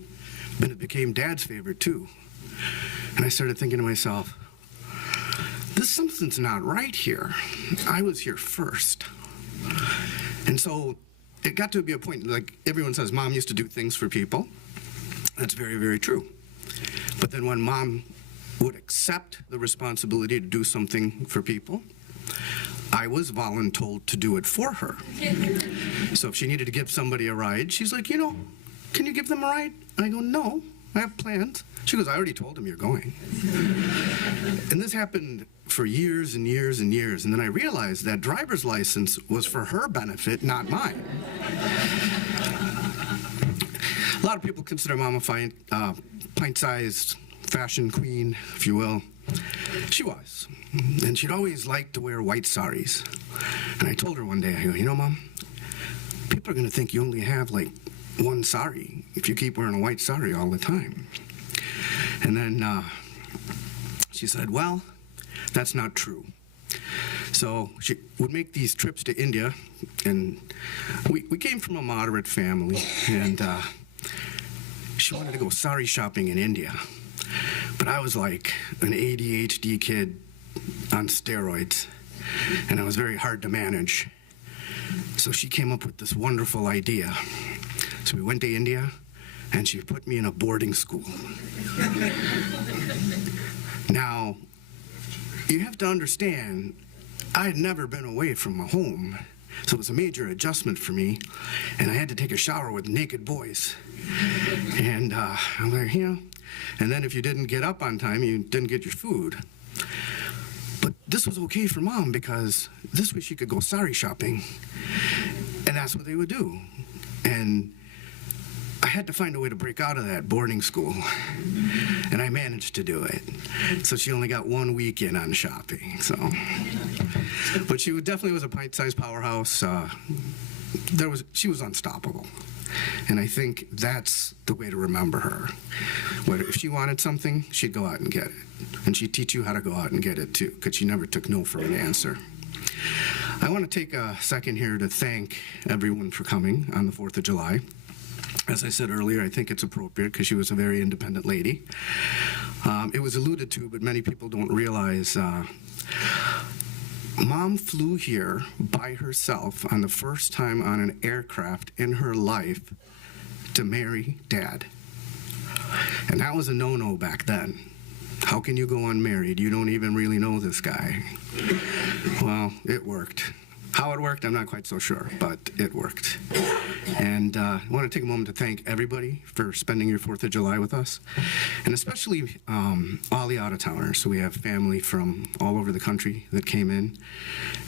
Bennett became Dad's favorite, too. And I started thinking to myself, something's not right here. I was here first. And so it got to be a point, like everyone says, Mom used to do things for people. That's very, very true. But then when Mom would accept the responsibility to do something for people, I was voluntold to do it for her. So if she needed to give somebody a ride, she's like, you know, can you give them a ride? I go, no, I have plans. She goes, I already told them you're going. And this happened for years and years and years. And then I realized that driver's license was for her benefit, not mine. A lot of people consider Mom a pint-sized fashion queen, if you will. She was. And she'd always liked to wear white saris. And I told her one day, I go, you know, Mom, people are going to think you only have like one sari if you keep wearing a white sari all the time. And then she said, well, that's not true. So she would make these trips to India, and we came from a moderate family, and she wanted to go sari shopping in India. But I was like an ADHD kid on steroids, and I was very hard to manage. So she came up with this wonderful idea. So we went to India, and she put me in a boarding school. Now, you have to understand, I had never been away from my home, so it was a major adjustment for me, and I had to take a shower with naked boys. And I'm like, you know, and then if you didn't get up on time, you didn't get your food. But this was okay for Mom, because this way she could go sari shopping, and that's what they would do. And I had to find a way to break out of that boarding school, and I managed to do it. So she only got 1 weekend on shopping. So, but she definitely was a pint-sized powerhouse. She was unstoppable, and I think that's the way to remember her. If she wanted something, she'd go out and get it, and she'd teach you how to go out and get it too, because she never took no for an answer. I want to take a second here to thank everyone for coming on the 4th of July. As I said earlier, I think it's appropriate because she was a very independent lady. It was alluded to, but many people don't realize Mom flew here by herself on the first time on an aircraft in her life to marry Dad. And that was a no-no back then. How can you go unmarried? You don't even really know this guy. Well, it worked. How it worked, I'm not quite so sure, but it worked. And I want to take a moment to thank everybody for spending your 4th of July with us, and especially all the out-of-towners. So we have family from all over the country that came in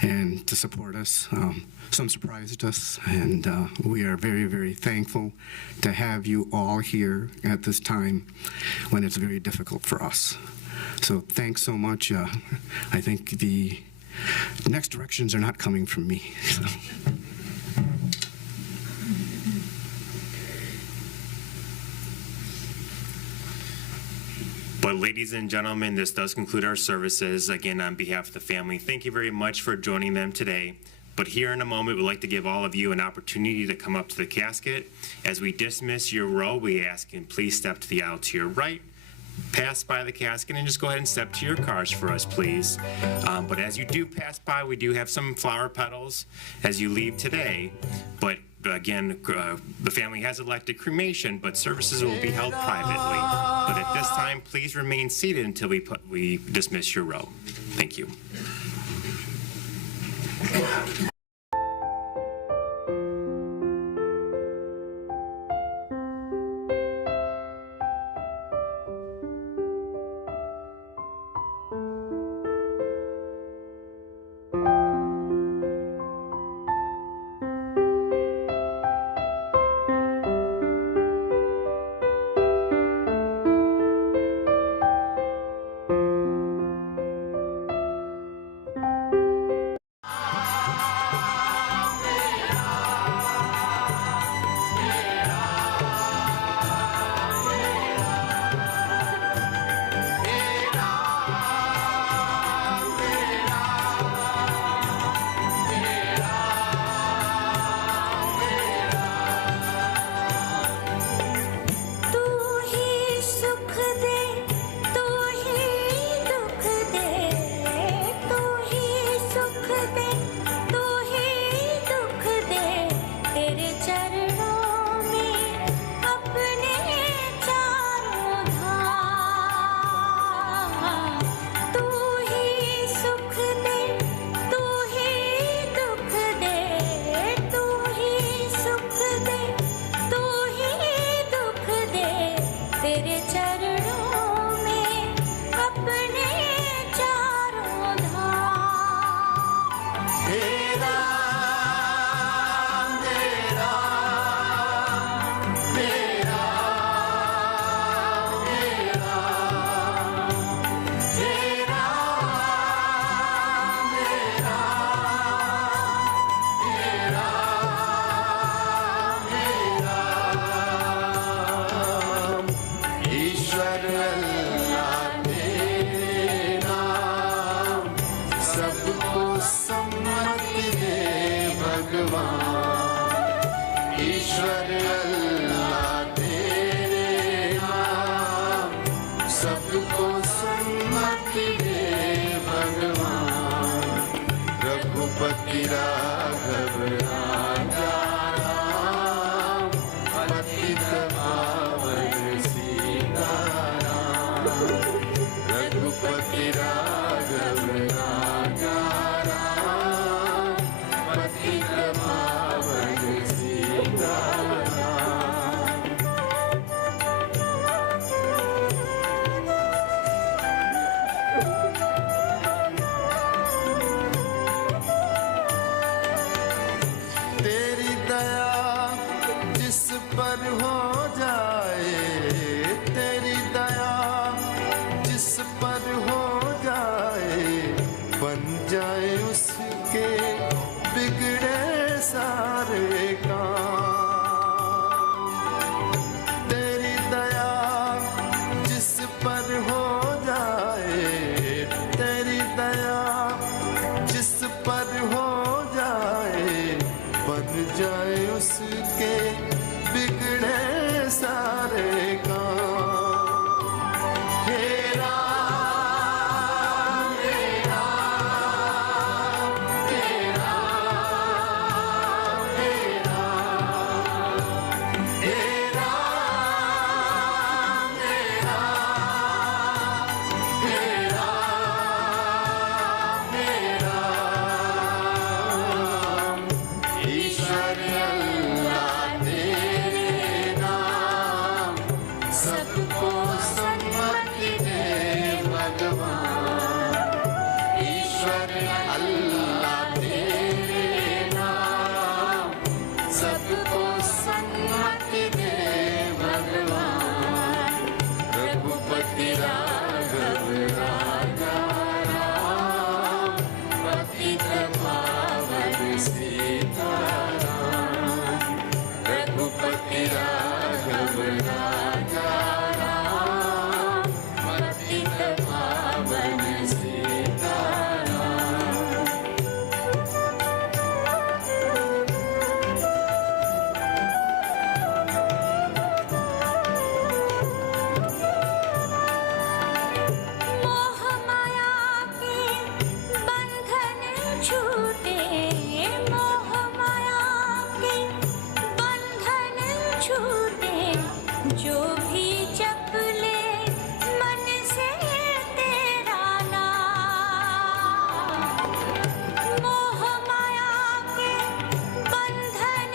and to support us. Some surprised us, and we are very, very thankful to have you all here at this time when it's very difficult for us. So thanks so much. I think the next directions are not coming from me. So. But ladies and gentlemen, this does conclude our services. Again, on behalf of the family, thank you very much for joining them today. But here in a moment, we'd like to give all of you an opportunity to come up to the casket. As we dismiss your row, we ask you please step to the aisle to your right, pass by the casket, and just go ahead and step to your cars for us, please. But as you do pass by, we do have some flower petals as you leave today. But again, the family has elected cremation, but services will be held privately. But at this time, please remain seated until we dismiss your row. Thank you. सबको सन्मति दे भगवान ईश्वर अल्लाह तेरे नाम सबको सन्मति दे भगवान रघुपति राघव राजा राम पतित पावन सीताराम रघुपति राघव राजा राम पतित पावन सीताराम मोह माया के बंधन छूटे मोह माया के बंधन छूटे जो भी जप ले मन से तेरा नाम मोह माया के बंधन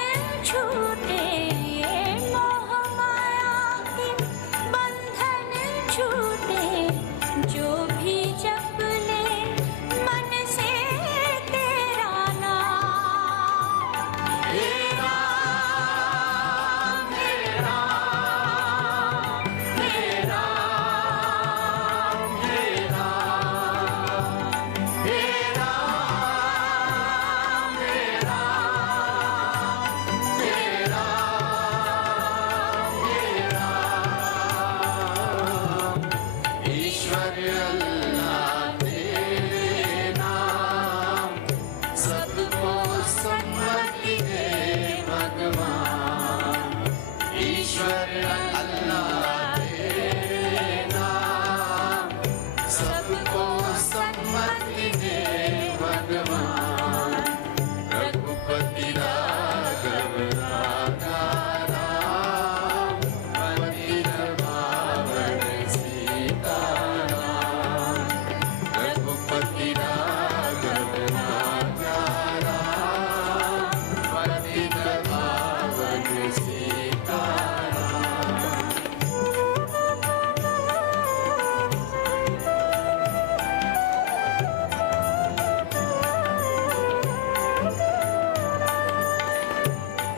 छूटे मोह माया के बंधन छूटे जो भी जप ले मन से तेरा नाम हे राम हे राम हे राम हे राम हे राम हे राम हे राम हे राम ईश्वर अल्लाह तेरे नाम सबको सन्मति दे भगवान ईश्वर अल्लाह तेरे नाम सबको सन्मति दे भगवान रघुपति राघव राजा राम पतित पावन सीताराम रघुपति राघव राजा राम पतित पावन सीताराम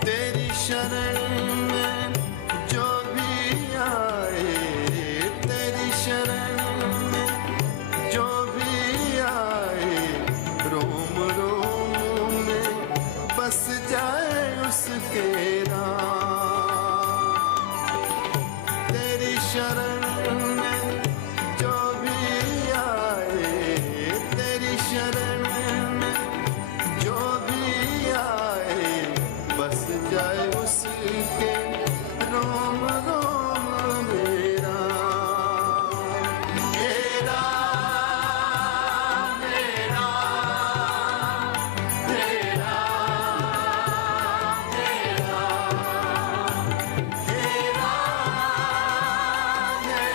तेरी शरण में जो भी आए तेरी शरण में जो भी आए रोम रोम में बस जाए उसके नाम तेरी शरण में जो भी आए तेरी शरण में जो भी आए बस जाए उसके रोम रोम मेरा हे राम हे राम हे राम हे राम हे राम हे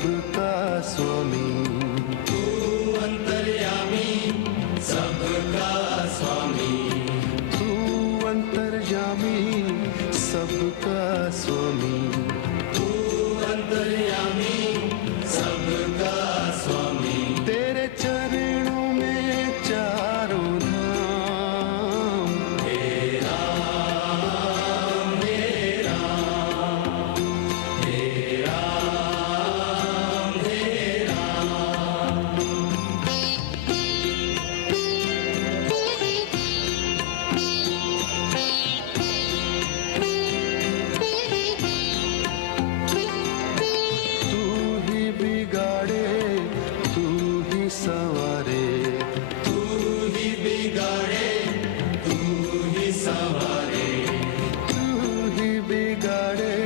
सबका स्वामी तू अंतर्यामी सबका स्वामी तू अंतर्यामी सबका स्वामी तू अंतर्यामी सबका स्वामी तेरे चरणों में चारों धाम हे राम हे राम हे राम हे राम तू ही बिगाड़े तू ही संवारे तू ही बिगाड़े तू ही संवारे तू ही बिगाड़े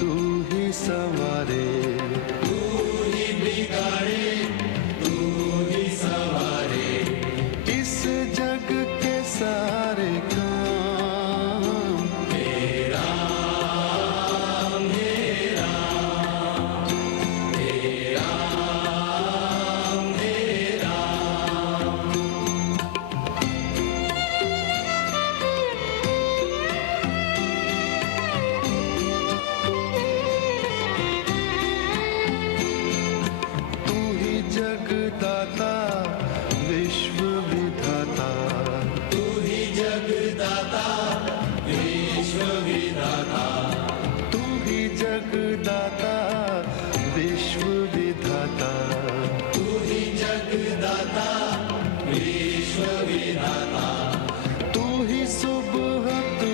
तू ही संवारे तू ही बिगाड़े तू ही संवारे इस जग के सारे काम हे राम हे राम हे राम हे राम तू ही जगदाता विश्व विधाता तू ही जगदाता विश्व विधाता तू ही जगदाता विश्व विधाता तू ही जगदाता विश्व विधाता तू ही सुबह तू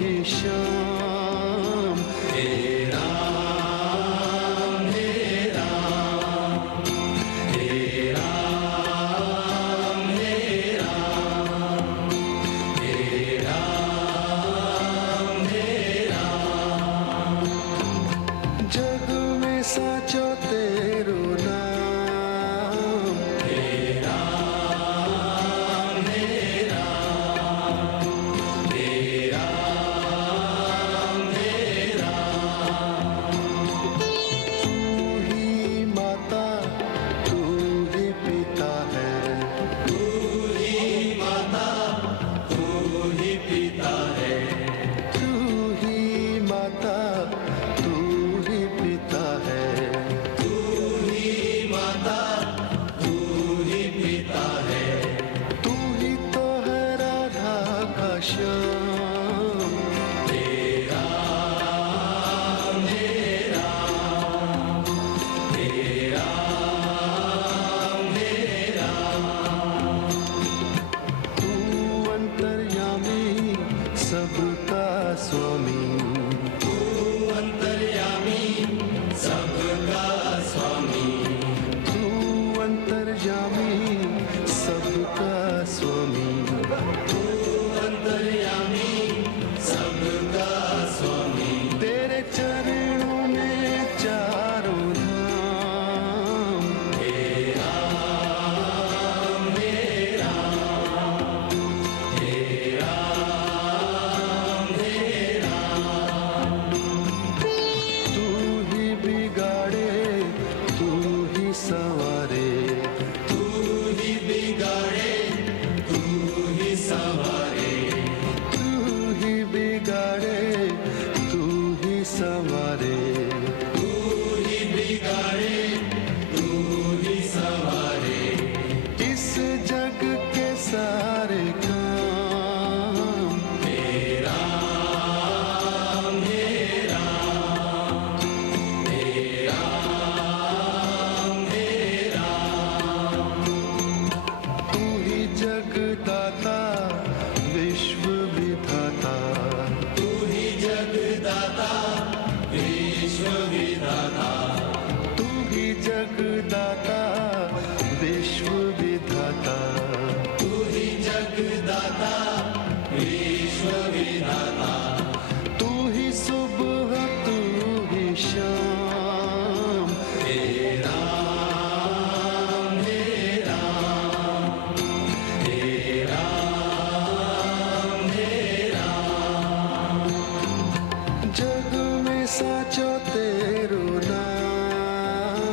ही शाम हे राम हे राम हे राम हे राम हे राम हे राम जग में साचो तेरो नाम हे राम हे राम हे राम हे राम तू ही माता तू ही पिता है तू ही माता तू ही पिता है तू ही माता तू ही पिता है तू ही माता तू ही पिता है तू ही तो है राधा का श्याम हे राम हे राम हे राम हे राम तू अंतर्यामी सबका स्वामी तू अंतर्यामी सबका स्वामी तू अंतर्यामी सबका स्वामी तू अंतर्यामी सबका स्वामी तेरे चरणों में चारों धाम हे राम हे राम हे राम हे राम तू ही बिगाड़े तू ही संवारे तू ही बिगाड़े तू ही संवारे तू ही बिगाड़े तू ही संवारे तू ही बिगाड़े तू ही संवारे इस जग के सारे काम हे राम हे राम हे राम हे राम तू ही जगदाता विश्व विधाता तू ही जगदाता विश्व विधाता तू ही जगदाता विश्व विधाता तू ही जगदाता विश्व विधाता तू ही सुबह तू ही शाम हे राम हे राम हे राम हे राम जग में साचो तेरो नाम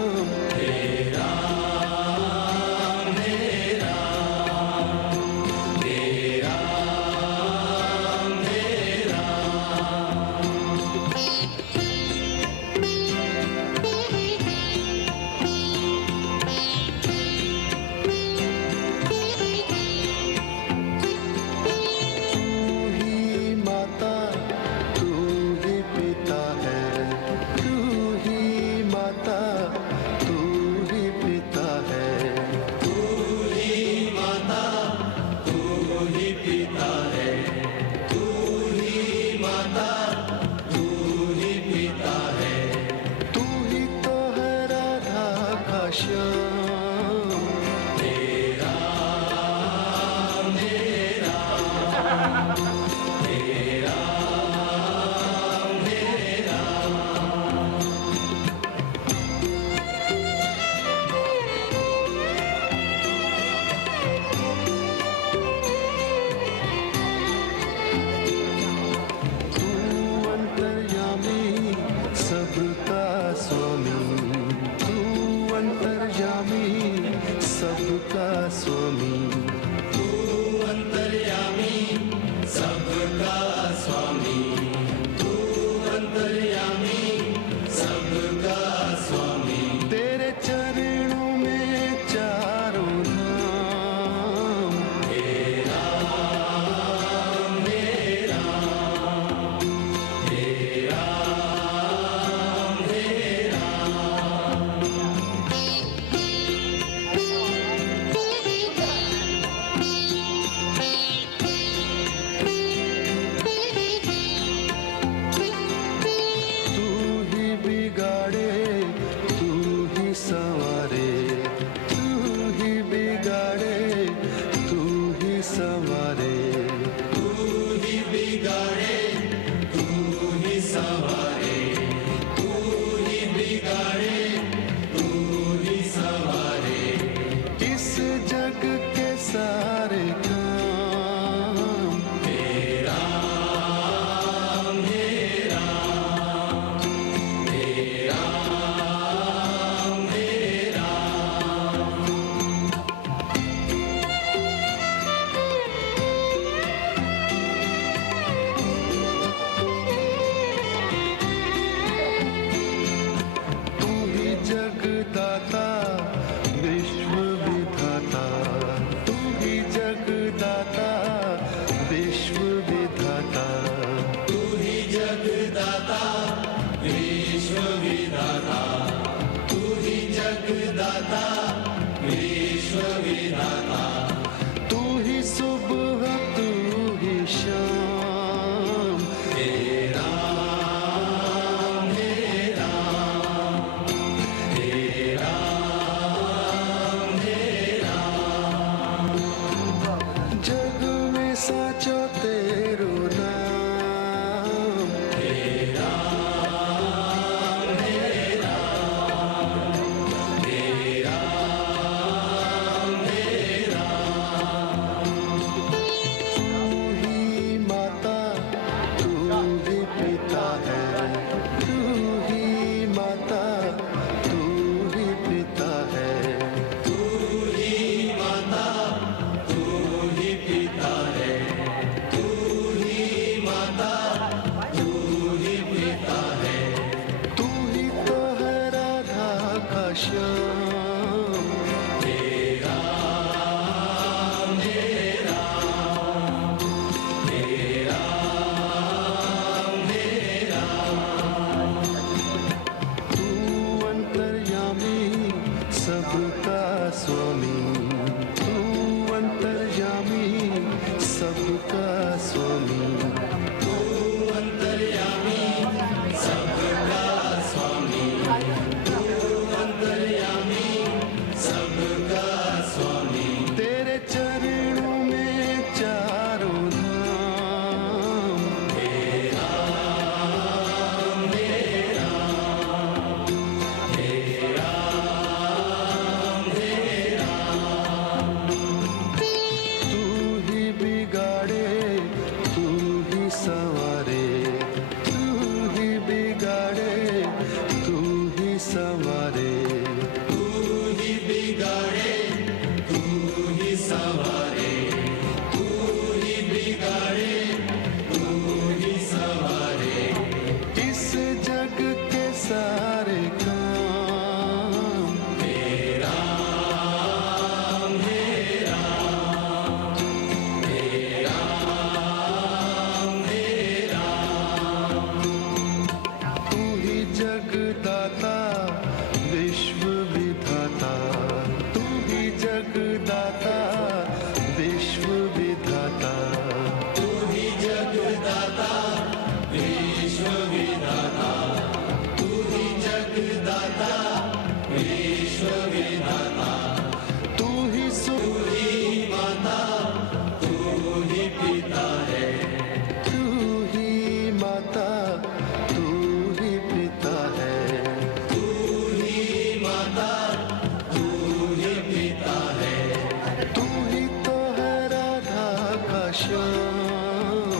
श्याम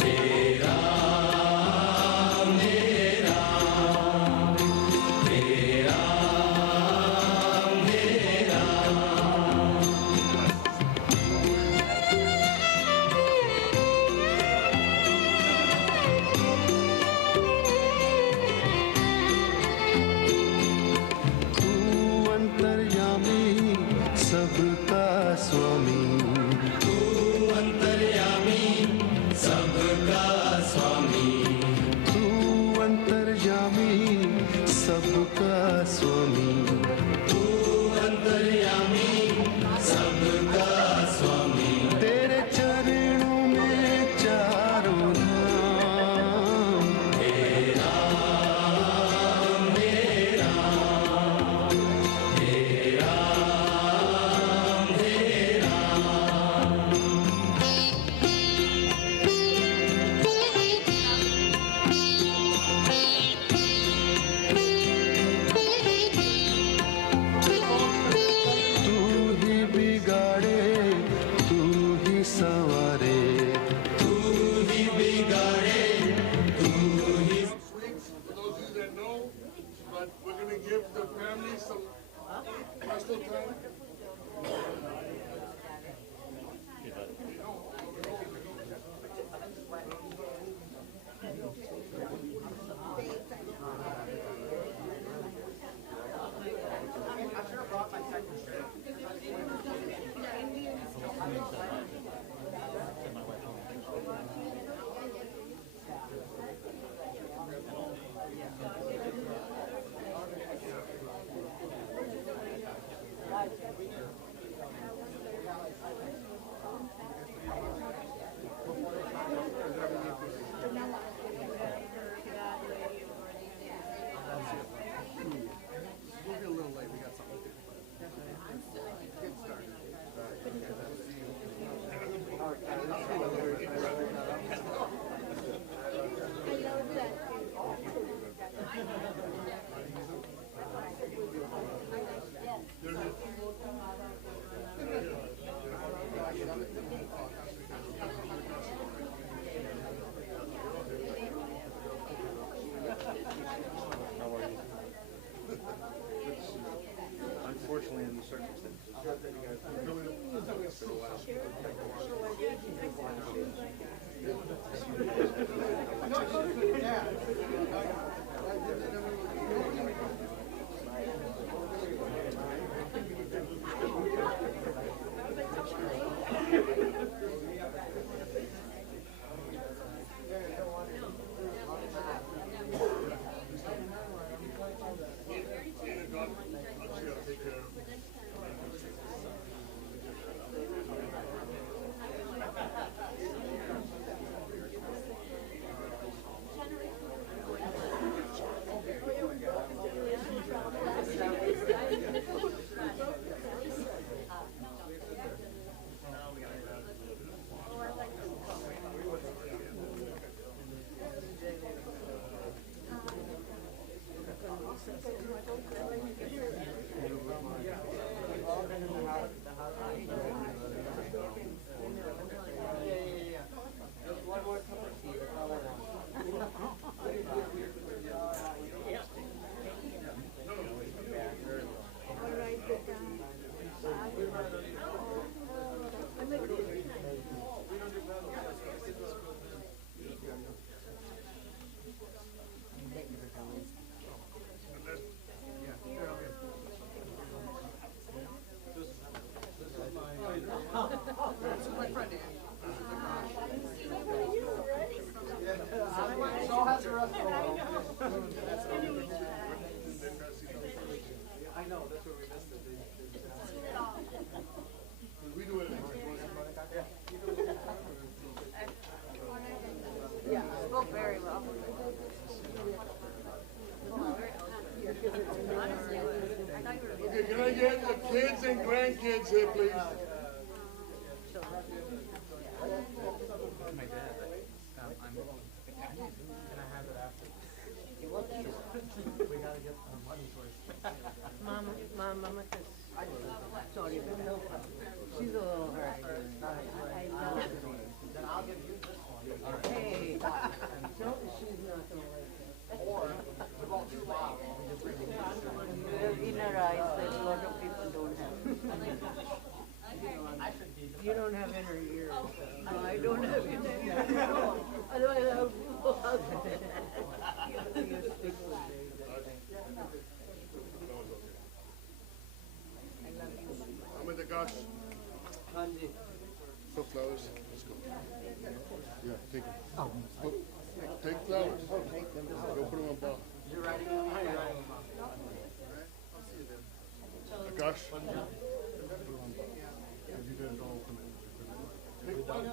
तेरा मेरा तेरा मेरा तू अंतर्यामी सबका स्वामी तू अंतर्यामी सबका स्वामी तू अंतर्यामी सबका स्वामी तू अंतर्यामी सबका स्वामी तेरे चरणों में चारों धाम तेरा मेरा तेरा तू ही बिगाड़े तू ही संवारे तू ही बिगाड़े तू ही For those of you that know, but we're going to give the family some personal time. We'll be a little late. We got something to do. Get started. Unfortunately, in these circumstances, it's been a while. I know, that's where we missed it. We do it Yeah, spoke very well. Okay, can I get the kids and grandkids here, please? My dad, can I have it after? We gotta get our money first. Mama, sorry, she's a little hurt. I know. I don't have it. Otherwise, I would go out. Ahmed Akash. For flowers. Let's go. Yeah, take it. Take flowers. Go put them on bar. You're writing them. Hi, you're writing them. I'll see you then. Akash. You didn't open it. Take one.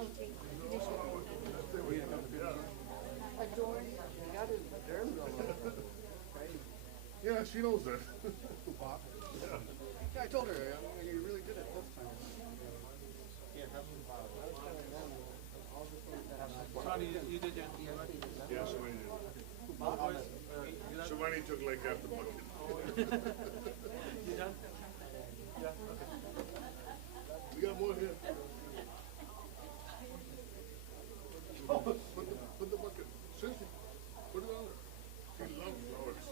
Adorn. Yeah, she knows that. Yeah, I told her you really did it this time. Sonny, you did your Yeah, Shivani did. Shivani took like half the bucket. You done? Yeah, okay. We got more here. Put the bucket. Seriously, put it on her. She loves flowers.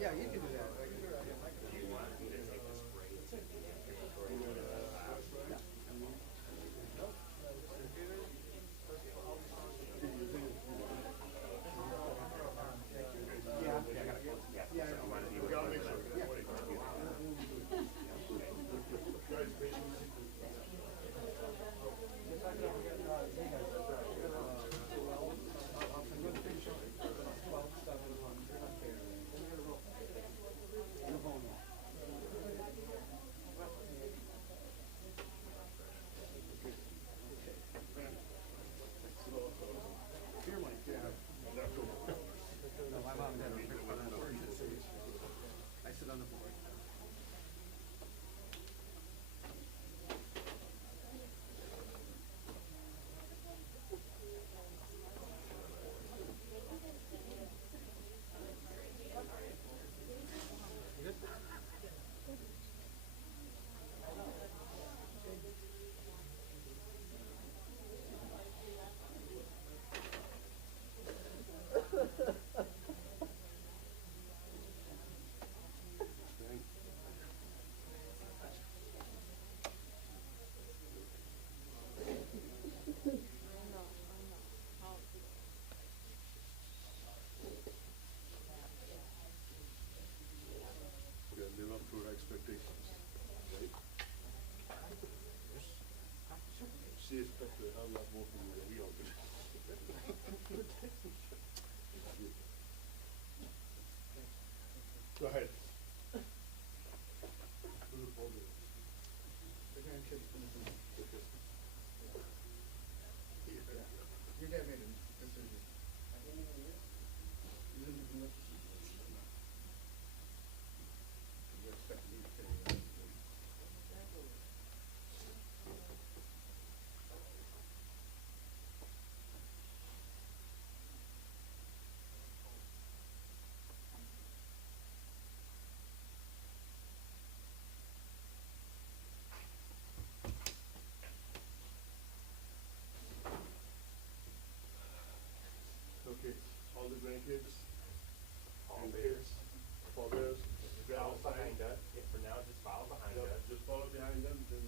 Yeah, you can do that. I sit on the board. We gotta live up to our expectations, right? She expected a hell lot more from you than we all did. Go ahead. Your dad made a decision. You expect me to tell you that. Okay, all the grandkids, and kids, forebears, grab Follow a sign. behind us. Yeah, for now, just follow behind Yeah, us. just follow behind them, then